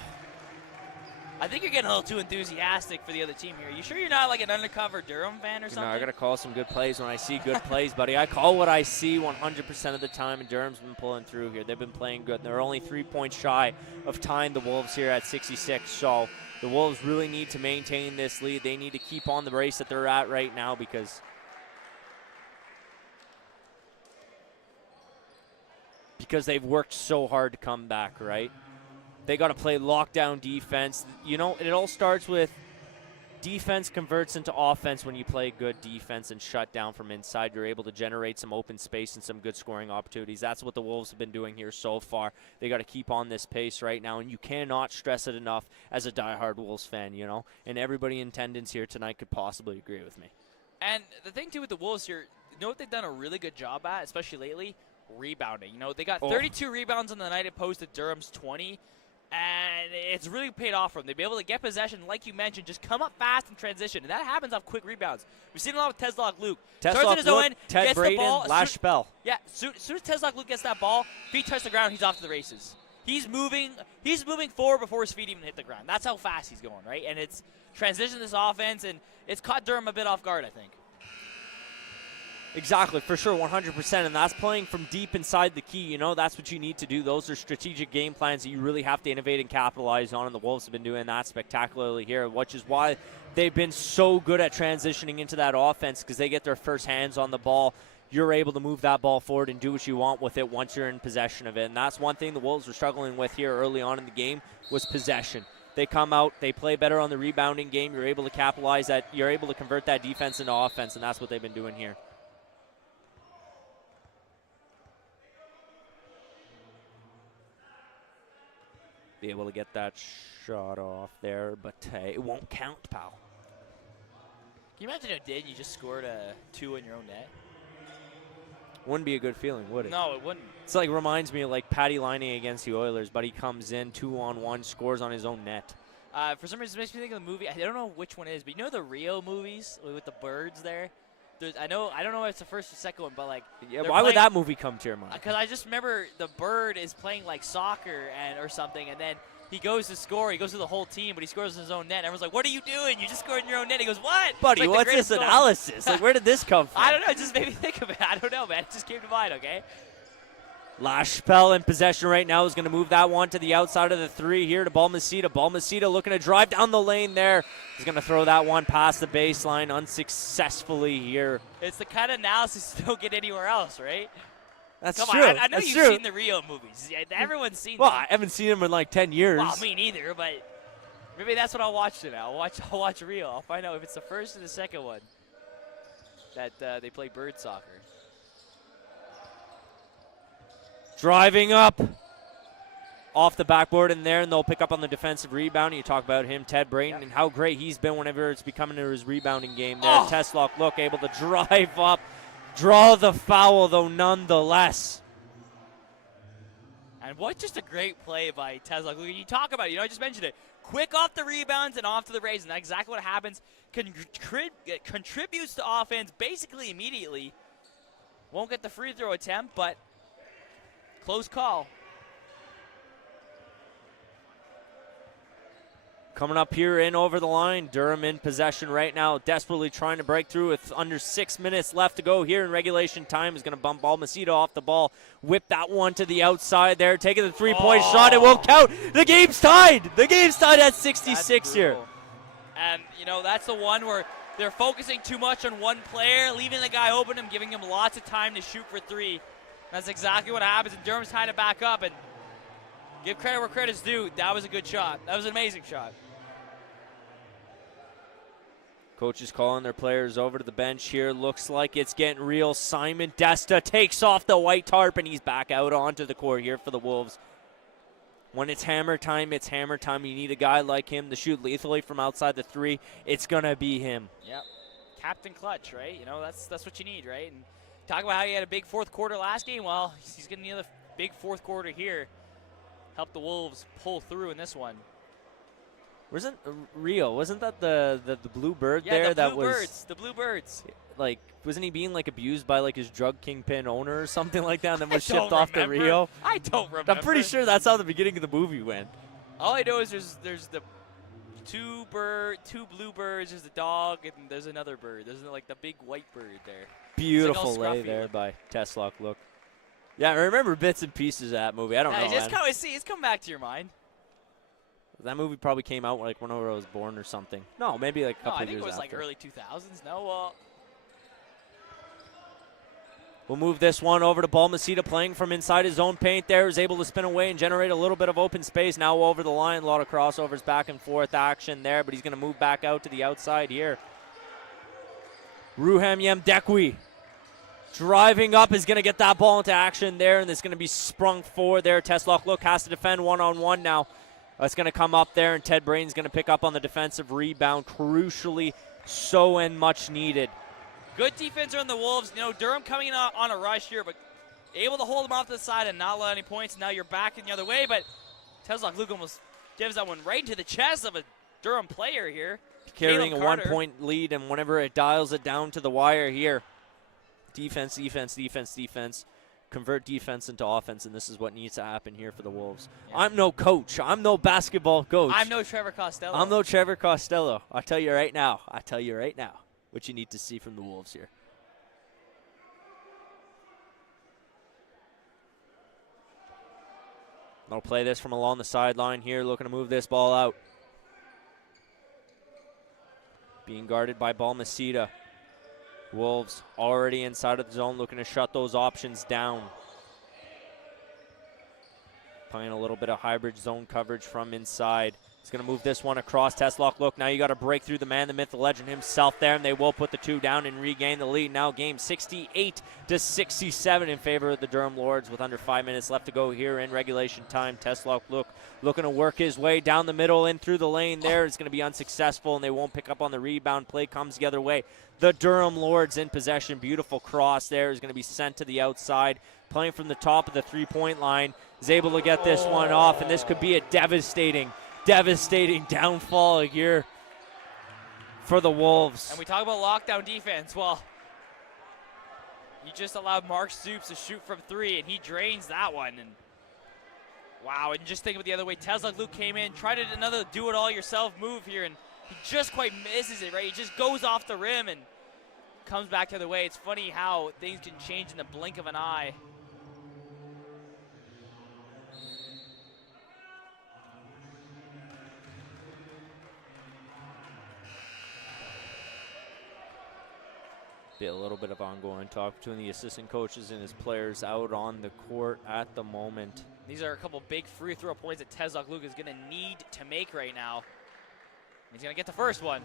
I think you're getting a little too enthusiastic for the other team here. You sure you're not like an undercover Durham fan or something? No, I got to call some good plays when I see good plays, buddy. I call what I see 100% of the time, and Durham's been pulling through here. They've been playing good. They're only 3 points shy of tying the Wolves here at 66, so the Wolves really need to maintain this lead. They need to keep on the race that they're at right now because they've worked so hard to come back, right? They got to play lockdown defense. It all starts with defense converts into offense when you play good defense and shut down from inside. You're able to generate some open space and some good scoring opportunities. That's what the Wolves have been doing here so far. They got to keep on this pace right now, and you cannot stress it enough as a diehard Wolves fan, and everybody in attendance here tonight could possibly agree with me. And the thing, too, with the Wolves here, what they've done a really good job at, especially lately? Rebounding. They got 32 rebounds on the night opposed to Durham's 20. And it's really paid off for them. They'll be able to get possession, like you mentioned, just come up fast and transition. And that happens off quick rebounds. We've seen a lot with Teslock Luke. Starts in his own end, Ted gets Braden, the ball. last spell. Yeah, as soon as Teslock Luke gets that ball, feet touch the ground, he's off to the races. He's moving forward before his feet even hit the ground. That's how fast he's going, right? And it's transitioned this offense, and it's caught Durham a bit off guard, I think. Exactly, for sure, 100%, and that's playing from deep inside the key. You know, that's what you need to do. Those are strategic game plans that you really have to innovate and capitalize on, and the Wolves have been doing that spectacularly here, which is why they've been so good at transitioning into that offense, because they get their first hands on the ball. You're able to move that ball forward and do what you want with it once you're in possession of it, and that's one thing the Wolves were struggling with here early on in the game was possession. They come out, they play better on the rebounding game. You're able to capitalize that. You're able to convert that defense into offense, and that's what they've been doing here. Be able to get that shot off there, but it won't count, pal. Can you imagine if it did? You just scored a 2 in your own net. Wouldn't be a good feeling, would it? No, it wouldn't. It's like reminds me of like Patty Liney against the Oilers, but he comes in 2-on-1, scores on his own net. For some reason, it makes me think of the movie. I don't know which one it is, but you know the Rio movies with the birds there. I don't know if it's the first or second one, but like. Yeah, why would that movie come to your mind? Because I just remember the bird is playing like soccer or something, and then he goes to score. He goes to the whole team, but he scores in his own net. And everyone's like, "What are you doing? You just scored in your own net." He goes, "What, buddy? like what's this analysis? Like, where did this come from? I don't know. It just made me think of it. I don't know, man. It just came to mind. Okay. Lashpel in possession right now is going to move that one to the outside of the 3 here to Balmaceda. Balmaceda looking to drive down the lane there. He's going to throw that one past the baseline unsuccessfully here. It's the kind of analysis you don't get anywhere else, right? That's Come true. on, I know That's you've true. seen the Rio movies. Yeah, everyone's seen well, them. I haven't seen them in like 10 years. Well, me neither, but maybe that's what I'll watch today. I'll watch Rio. I'll find out if it's the first or the second one that they play bird soccer. Driving up off the backboard in there, and they'll pick up on the defensive rebound. You talk about him, Ted Braden, and how great he's been whenever it's becoming to his rebounding game there. Oh. Teslock, look, able to drive up, draw the foul, though, nonetheless. And what just a great play by Teslock. Look, you talk about it, I just mentioned it. Quick off the rebounds and off to the raise, and that's exactly what happens. Contributes to offense basically immediately. Won't get the free throw attempt, but close call. Coming up here in over the line, Durham in possession right now, desperately trying to break through with under 6 minutes left to go here in regulation time. Is going to bump Balmaceda off the ball, whip that one to the outside there, taking the three-point shot. It won't count. The game's tied. The game's tied at 66 here. And, that's the one where they're focusing too much on one player, leaving the guy open and giving him lots of time to shoot for 3. That's exactly what happens, and Durham's trying to back up, and give credit where credit's due. That was a good shot. That was an amazing shot. Coaches calling their players over to the bench here. Looks like it's getting real. Simon Desta takes off the white tarp, and he's back out onto the court here for the Wolves. When it's hammer time, it's hammer time. You need a guy like him to shoot lethally from outside the 3. It's going to be him. Yep. Captain clutch, right? That's what you need, right? And talk about how he had a big fourth quarter last game. Well, he's getting another big fourth quarter here. Help the Wolves pull through in this one. Wasn't that the blue bird yeah, there? The blue birds. Like, wasn't he being like abused by like his drug kingpin owner or something like that, and then was shipped off to Rio? I don't remember. I'm pretty sure that's how the beginning of the movie went. All I know is there's the two blue birds, there's the dog, and there's another bird. There's like the big white bird there. Beautiful lay there by Teslock. Look. Yeah, I remember bits and pieces of that movie. I don't know. It's come back to your mind. That movie probably came out like whenever I was born or something. No, maybe like a couple years after. I think it was like early 2000s. No, we'll move this one over to Balmaceda, playing from inside his own paint there. Is able to spin away and generate a little bit of open space. Now over the line. A lot of crossovers, back and forth action there, but he's going to move back out to the outside here. Ruham Yemdekwi driving up is going to get that ball into action there, and it's going to be sprung forward there. Teslock, look, has to defend one-on-one now. It's going to come up there, and Ted Brain's going to pick up on the defensive rebound. Crucially so and much needed. Good defense on the Wolves. Durham coming in on a rush here, but able to hold them off to the side and not allow any points. Now you're back in the other way, but Teslok Luke almost gives that one right into the chest of a Durham player here. Carrying Caleb a Carter. 1-point lead, and whenever it dials it down to the wire here, defense, defense, defense, defense. Convert defense into offense, and this is what needs to happen here for the Wolves. Yeah. I'm no coach. I'm no basketball coach. I'm no Trevor Costello. I'm no Trevor Costello. I'll tell you right now. What you need to see from the Wolves here. They'll play this from along the sideline here, looking to move this ball out. Being guarded by Balmaceda. Wolves already inside of the zone, looking to shut those options down. Playing a little bit of hybrid zone coverage from inside. He's going to move this one across. Teslok, look, now you got to break through the man, the myth, the legend himself there, and they will put the 2 down and regain the lead. Now game 68-67 in favor of the Durham Lords with under 5 minutes left to go here in regulation time. Teslok, look, looking to work his way down the middle and through the lane there. It's going to be unsuccessful, and they won't pick up on the rebound. Play comes the other way. The Durham Lords in possession. Beautiful cross there is going to be sent to the outside. Playing from the top of the three-point line. Is able to get this one off, and this could be a devastating downfall here for the Wolves. And we talk about lockdown defense. Well, you just allowed Mark Stoops to shoot from 3, and he drains that one. And wow, and just think of it the other way. Teslok Luke came in, tried another do-it-all-yourself move here, and he just quite misses it, right? He just goes off the rim and comes back the other way. It's funny how things can change in the blink of an eye. A little bit of ongoing talk between the assistant coaches and his players out on the court at the moment. These are a couple big free throw points that Teslok Luke is going to need to make right now. He's going to get the first one.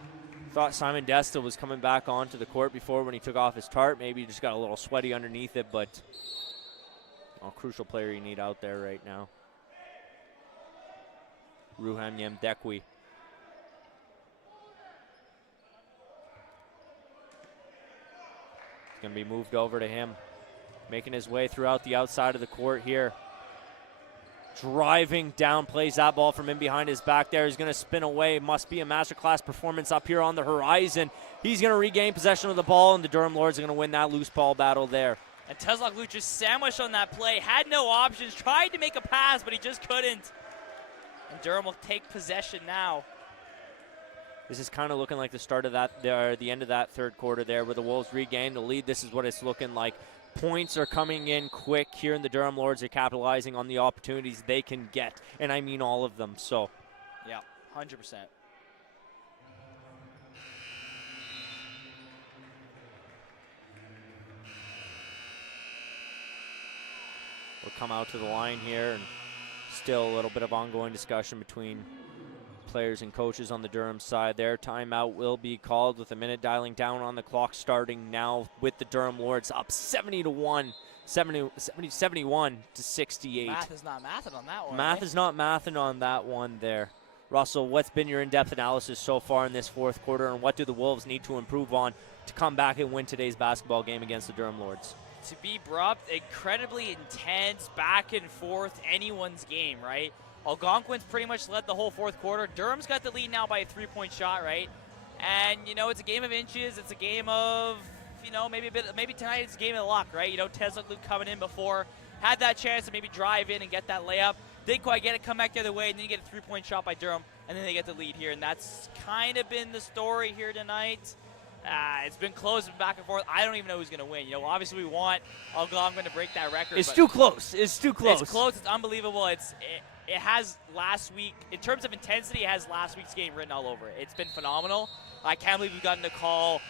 Thought Simon Desta was coming back onto the court before when he took off his tarp. Maybe he just got a little sweaty underneath it, but a crucial player you need out there right now. Ruham Yemdekwi. Going to be moved over to him, making his way throughout the outside of the court here. Driving down, plays that ball from in behind his back there. He's going to spin away. Must be a masterclass performance up here on the horizon. He's going to regain possession of the ball, and the Durham Lords are going to win that loose ball battle there. And Teslok Luke just sandwiched on that play, had no options, tried to make a pass, but he just couldn't. And Durham will take possession now. This is kind of looking like the start of that, the end of that third quarter there, where the Wolves regain the lead. This is what it's looking like. Points are coming in quick here, and the Durham Lords are capitalizing on the opportunities they can get, and I mean all of them. So, yeah, 100%. We'll come out to the line here, and still a little bit of ongoing discussion between players and coaches on the Durham side there. Timeout will be called with a minute dialing down on the clock, starting now with the Durham Lords up 71 to 68. Math is not mathing on that one. Math is not mathing on that one there. Russell, what's been your in-depth analysis so far in this fourth quarter, and what do the Wolves need to improve on to come back and win today's basketball game against the Durham Lords? To be abrupt, incredibly intense, back and forth, anyone's game, right? Algonquin's pretty much led the whole fourth quarter. Durham's got the lead now by a three-point shot, right? And, you know, it's a game of inches. It's a game of, you know, maybe tonight it's a game of luck, right? You know, Teslok Luke coming in before, had that chance to maybe drive in and get that layup. Didn't quite get it, come back the other way, and then you get a three-point shot by Durham, and then they get the lead here. And that's kind of been the story here tonight. It's been close and back and forth. I don't even know who's going to win. You know, obviously we want Algonquin to break that record. It's too close. It's too close. It's close. It's unbelievable. It has last week, in terms of intensity, it has last week's game written all over it. It's been phenomenal. I can't believe we've gotten to call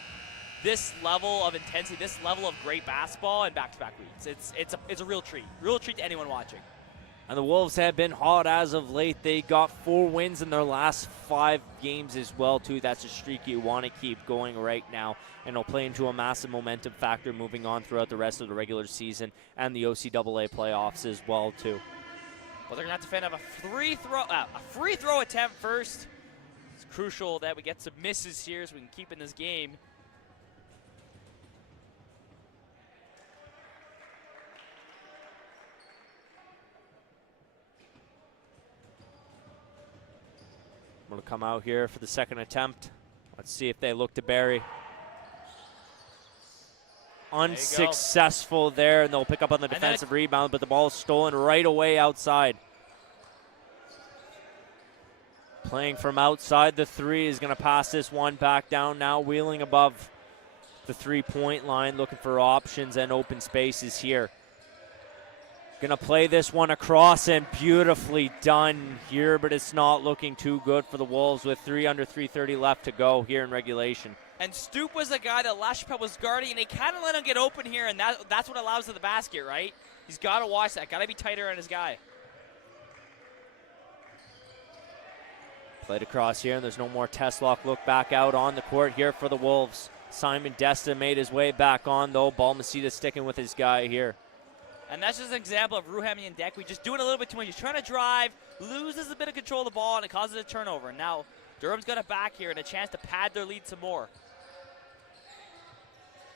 this level of intensity, this level of great basketball in back-to-back weeks. It's a real treat to anyone watching. And the Wolves have been hot as of late. They got 4 wins in their last 5 games as well, too. That's a streak you want to keep going right now, and it'll play into a massive momentum factor moving on throughout the rest of the regular season and the OCAA playoffs as well, too. Well, they're going to have to fend off a free throw attempt first. It's crucial that we get some misses here so we can keep in this game. Going to come out here for the second attempt. Let's see if they look to bury. Unsuccessful there, and they'll pick up on the defensive rebound, but the ball is stolen right away outside. Playing from outside the three is going to pass this one back down now, wheeling above the three-point line, looking for options and open spaces here. Going to play this one across, and beautifully done here, but it's not looking too good for the Wolves with under 3:30 left to go here in regulation. And Stoop was the guy that LaChapelle was guarding, and they kind of let him get open here, and that's what allows to the basket, right? He's got to watch that. Got to be tighter on his guy. Played across here, and there's no more Teslock. Look back out on the court here for the Wolves. Simon Desta made his way back on, though. Balmaceda sticking with his guy here. And that's just an example of Ruhemi and Dekwi just doing a little bit too much. He's trying to drive, loses a bit of control of the ball, and it causes a turnover. Now, Durham's got it back here and a chance to pad their lead some more.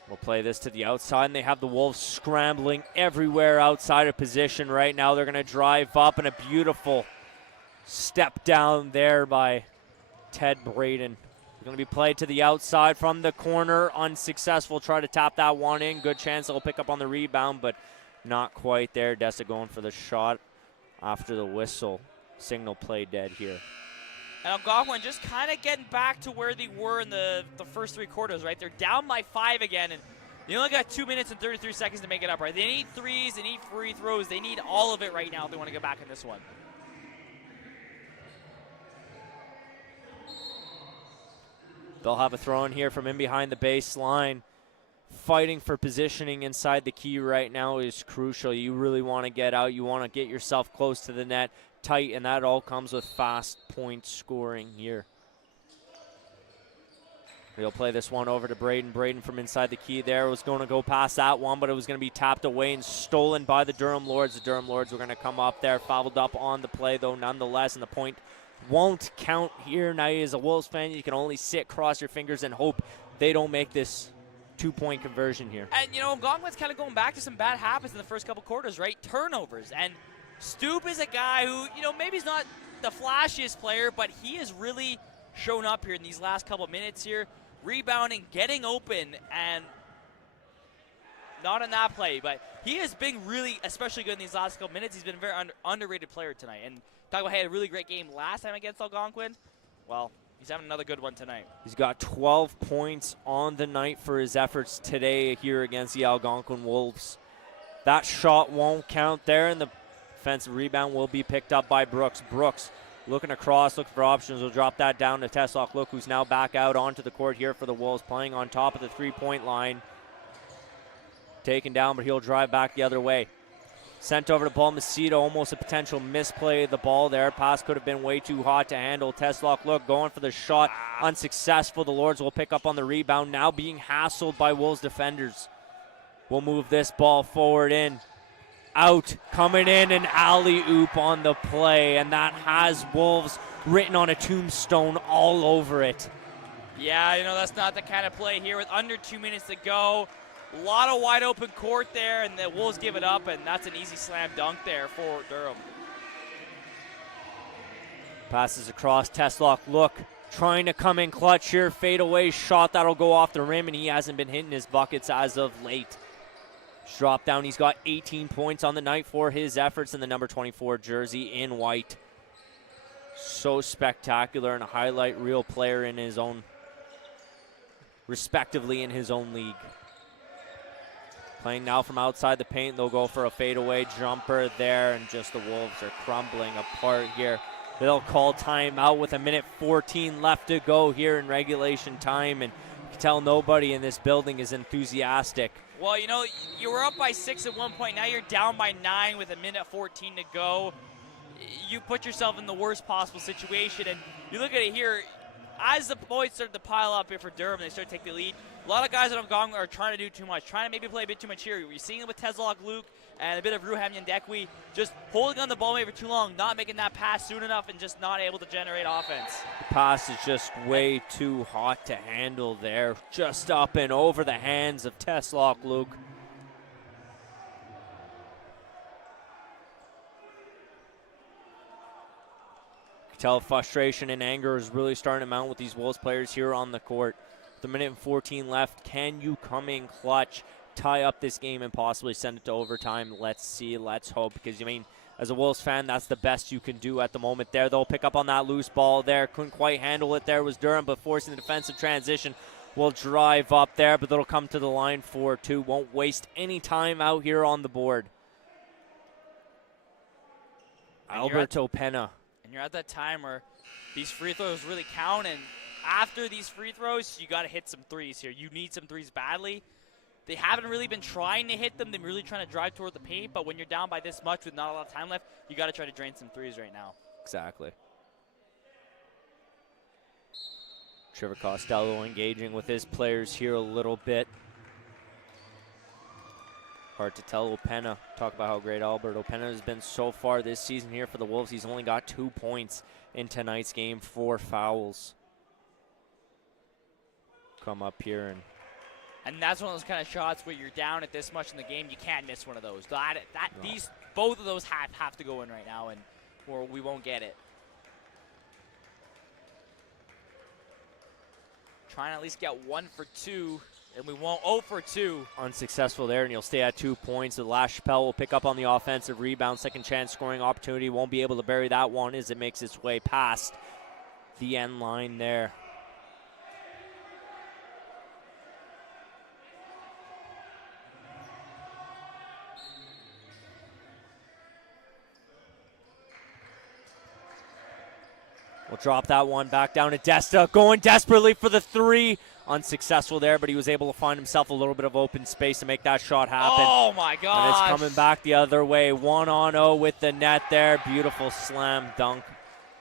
We'll play this to the outside, and they have the Wolves scrambling everywhere outside of position right now. They're going to drive up, and a beautiful step down there by Ted Braden. Going to be played to the outside from the corner. Unsuccessful. Try to tap that one in. Good chance they'll pick up on the rebound, but not quite there. Desta going for the shot after the whistle. Signal play dead here. And Algonquin just kind of getting back to where they were in the first three quarters, right? They're down by 5 again, and they only got 2 minutes and 33 seconds to make it up, right? They need threes, they need free throws, they need all of it right now if they want to get back in this one. They'll have a throw in here from in behind the baseline. Fighting for positioning inside the key right now is crucial. You really want to get out. You want to get yourself close to the net, tight, and that all comes with fast point scoring here. He'll play this one over to Braden. Braden from inside the key there was going to go past that one, but it was going to be tapped away and stolen by the Durham Lords. The Durham Lords were going to come up there, fouled up on the play, though, nonetheless, and the point won't count here. Now, as a Wolves fan, you can only sit, cross your fingers, and hope they don't make this 2-point conversion here. And, you know, Algonquin's kind of going back to some bad habits in the first couple quarters, right? Turnovers. And Stoop is a guy who, you know, maybe he's not the flashiest player, but he has really shown up here in these last couple minutes here. Rebounding, getting open, and not in that play, but he has been really, especially good in these last couple minutes. He's been a very underrated player tonight. And talk about, had a really great game last time against Algonquin. Well, he's having another good one tonight. He's got 12 points on the night for his efforts today here against the Algonquin Wolves. That shot won't count there, and the defensive rebound will be picked up by Brooks. Brooks looking across, looking for options. Will drop that down to Teslock. Look who's now back out onto the court here for the Wolves, playing on top of the three-point line. Taken down, but he'll drive back the other way. Sent over to Balmaceda, almost a potential misplay of the ball there. Pass could have been way too hot to handle. Teslock, look, going for the shot. Unsuccessful. The Lords will pick up on the rebound, now being hassled by Wolves defenders. We'll move this ball forward in. Out, coming in, an alley-oop on the play, and that has Wolves written on a tombstone all over it. Yeah, you know, that's not the kind of play here with under 2 minutes to go. A lot of wide open court there, and the Wolves give it up, and that's an easy slam dunk there for Durham. Passes across, Teslock, look, trying to come in clutch here. Fade away shot that'll go off the rim, and he hasn't been hitting his buckets as of late. Drop down, he's got 18 points on the night for his efforts in the number 24 jersey in white. So spectacular and a highlight reel player in his own, respectively in his own league. Playing now from outside the paint. They'll go for a fadeaway jumper there, and just the Wolves are crumbling apart here. They'll call timeout with 1:14 left to go here in regulation time, and you can tell nobody in this building is enthusiastic. Well, you know, you were up by 6 at one point. Now you're down by 9 with 1:14 to go. You put yourself in the worst possible situation, and you look at it here. As the points start to pile up here for Durham, they start to take the lead. A lot of guys that have gone are trying to do too much, trying to maybe play a bit too much here. You're seeing it with Teslock, Luke, and a bit of Ruhemi and Dekwi just holding on the ball maybe for too long, not making that pass soon enough, and just not able to generate offense. The pass is just way too hot to handle there. Just up and over the hands of Teslock, Luke. tell frustration and anger is really starting to mount with these Wolves players here on the court. The minute and 14 left. Can you come in clutch, tie up this game, and possibly send it to overtime? Let's see. Let's hope. Because, I mean, as a Wolves fan, that's the best you can do at the moment there. They'll pick up on that loose ball there. Couldn't quite handle it there was Durham, but forcing the defensive transition. Will drive up there, but they'll come to the line for two. Won't waste any time out here on the board. Alberto Pena. And you're at that time where these free throws really count, and after these free throws, you got to hit some threes here. You need some threes badly. They haven't really been trying to hit them. They're really trying to drive toward the paint, but when you're down by this much with not a lot of time left, you got to try to drain some threes right now. Exactly. Trevor Costello engaging with his players here a little bit. Hard to tell. Opena, talk about how great Alberto Opena has been so far this season here for the Wolves. He's only got 2 points in tonight's game, 4 fouls. Come up here and that's one of those kind of shots where you're down at this much in the game, you can't miss one of those. Both of those have to go in right now, and or we won't get it. Trying to at least get 1 for 2, and we won't. 0 for 2. Unsuccessful there, and you'll stay at 2 points. The last Chappelle will pick up on the offensive rebound. Second chance scoring opportunity. Won't be able to bury that one as it makes its way past the end line there. We'll drop that one back down to Desta. Going desperately for the 3. Unsuccessful there, but he was able to find himself a little bit of open space to make that shot happen. Oh, my gosh. And it's coming back the other way. 1-on-0 with the net there. Beautiful slam dunk.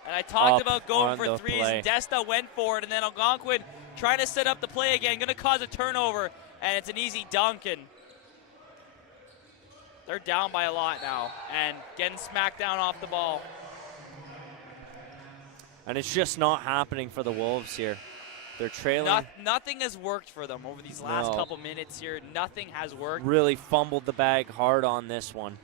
And I talked about going for threes, and Desta went for it, and then Algonquin trying to set up the play again. Going to cause a turnover, and it's an easy dunk, and they're down by a lot now and getting smacked down off the ball. And it's just not happening for the Wolves here. They're trailing. Nothing has worked for them over these last couple minutes here. Nothing has worked. Really fumbled the bag hard on this one.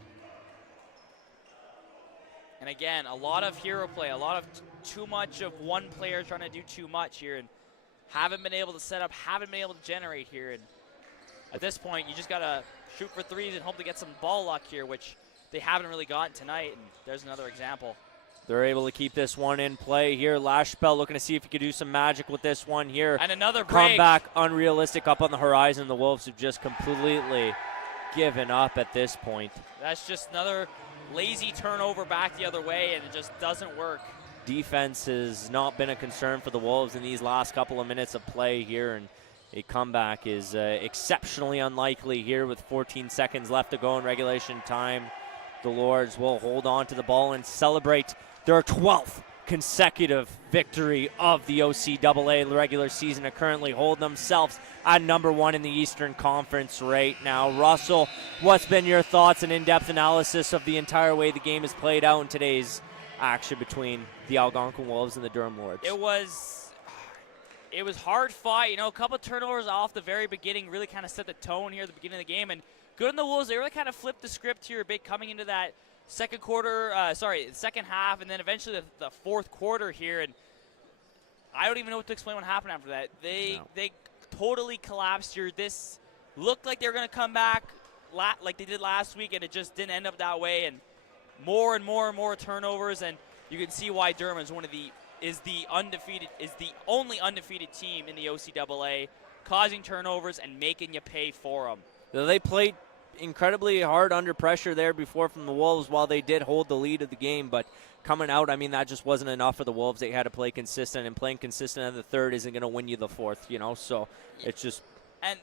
And again, a lot of hero play, a lot of too much of one player trying to do too much here, and haven't been able to set up, haven't been able to generate here. And at this point, you just got to shoot for threes and hope to get some ball luck here, which they haven't really gotten tonight. And there's another example. They're able to keep this one in play here. Lashbell looking to see if he could do some magic with this one here. And another break. Comeback unrealistic up on the horizon. The Wolves have just completely given up at this point. That's just another lazy turnover back the other way, and it just doesn't work. Defense has not been a concern for the Wolves in these last couple of minutes of play here, and a comeback is exceptionally unlikely here with 14 seconds left to go in regulation time. The Lords will hold on to the ball and celebrate their 12th consecutive victory of the OCAA regular season to currently hold themselves at number 1 in the Eastern Conference right now. Russell, what's been your thoughts and in-depth analysis of the entire way the game has played out in today's action between the Algonquin Wolves and the Durham Lords? It was hard fought. You know, a couple turnovers off the very beginning really kind of set the tone here at the beginning of the game. And good on the Wolves. They really kind of flipped the script here a bit coming into that second half, and then eventually the fourth quarter here. And I don't even know what to explain what happened after that. They totally collapsed here. This looked like they were going to come back like they did last week, and it just didn't end up that way. And more and more turnovers, and you can see why Durham is the only undefeated team in the OCAA, causing turnovers and making you pay for them. They played incredibly hard under pressure there before from the Wolves while they did hold the lead of the game, but coming out, I mean, that just wasn't enough for the Wolves. They had to play consistent, and playing consistent in the third isn't going to win you the fourth, you know, so it's just. And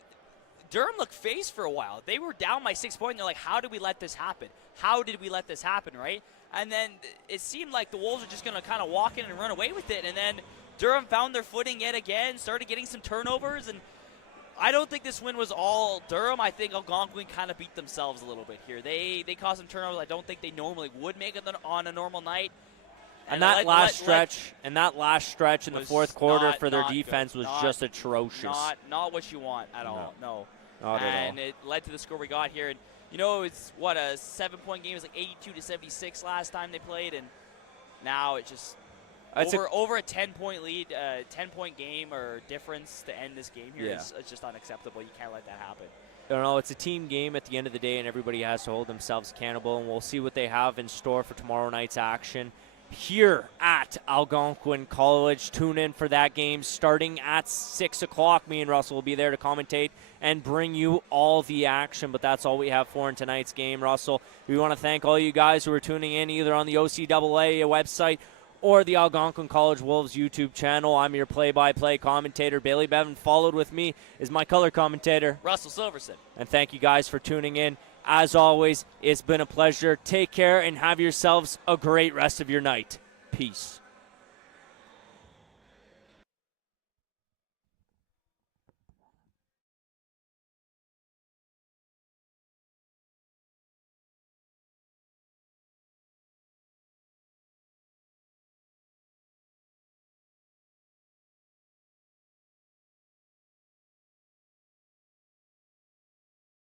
Durham looked phased for a while. They were down by 6 points, and they're like, how did we let this happen? How did we let this happen, right? And then it seemed like the Wolves were just going to kind of walk in and run away with it, and then Durham found their footing yet again, started getting some turnovers, and I don't think this win was all Durham. I think Algonquin kind of beat themselves a little bit here. They caused some turnovers I don't think they normally would make on a normal night. And that last stretch in the fourth quarter for their defense was just atrocious. Not what you want at all. No. Not at all. And it led to the score we got here. And you know, it's what, a 7-point game. It was like 82-76 last time they played, and now it's just Over a 10-point lead, 10-point game or difference to end this game here is it's just unacceptable. You can't let that happen. I don't know. It's a team game at the end of the day, and everybody has to hold themselves accountable, and we'll see what they have in store for tomorrow night's action here at Algonquin College. Tune in for that game starting at 6 o'clock. Me and Russell will be there to commentate and bring you all the action, but that's all we have for in tonight's game. Russell, we want to thank all you guys who are tuning in either on the OCAA website or the Algonquin College Wolves YouTube channel. I'm your play-by-play commentator, Bailey Bevan. Followed with me is my color commentator, Russell Silverson. And thank you guys for tuning in. As always, it's been a pleasure. Take care and have yourselves a great rest of your night. Peace.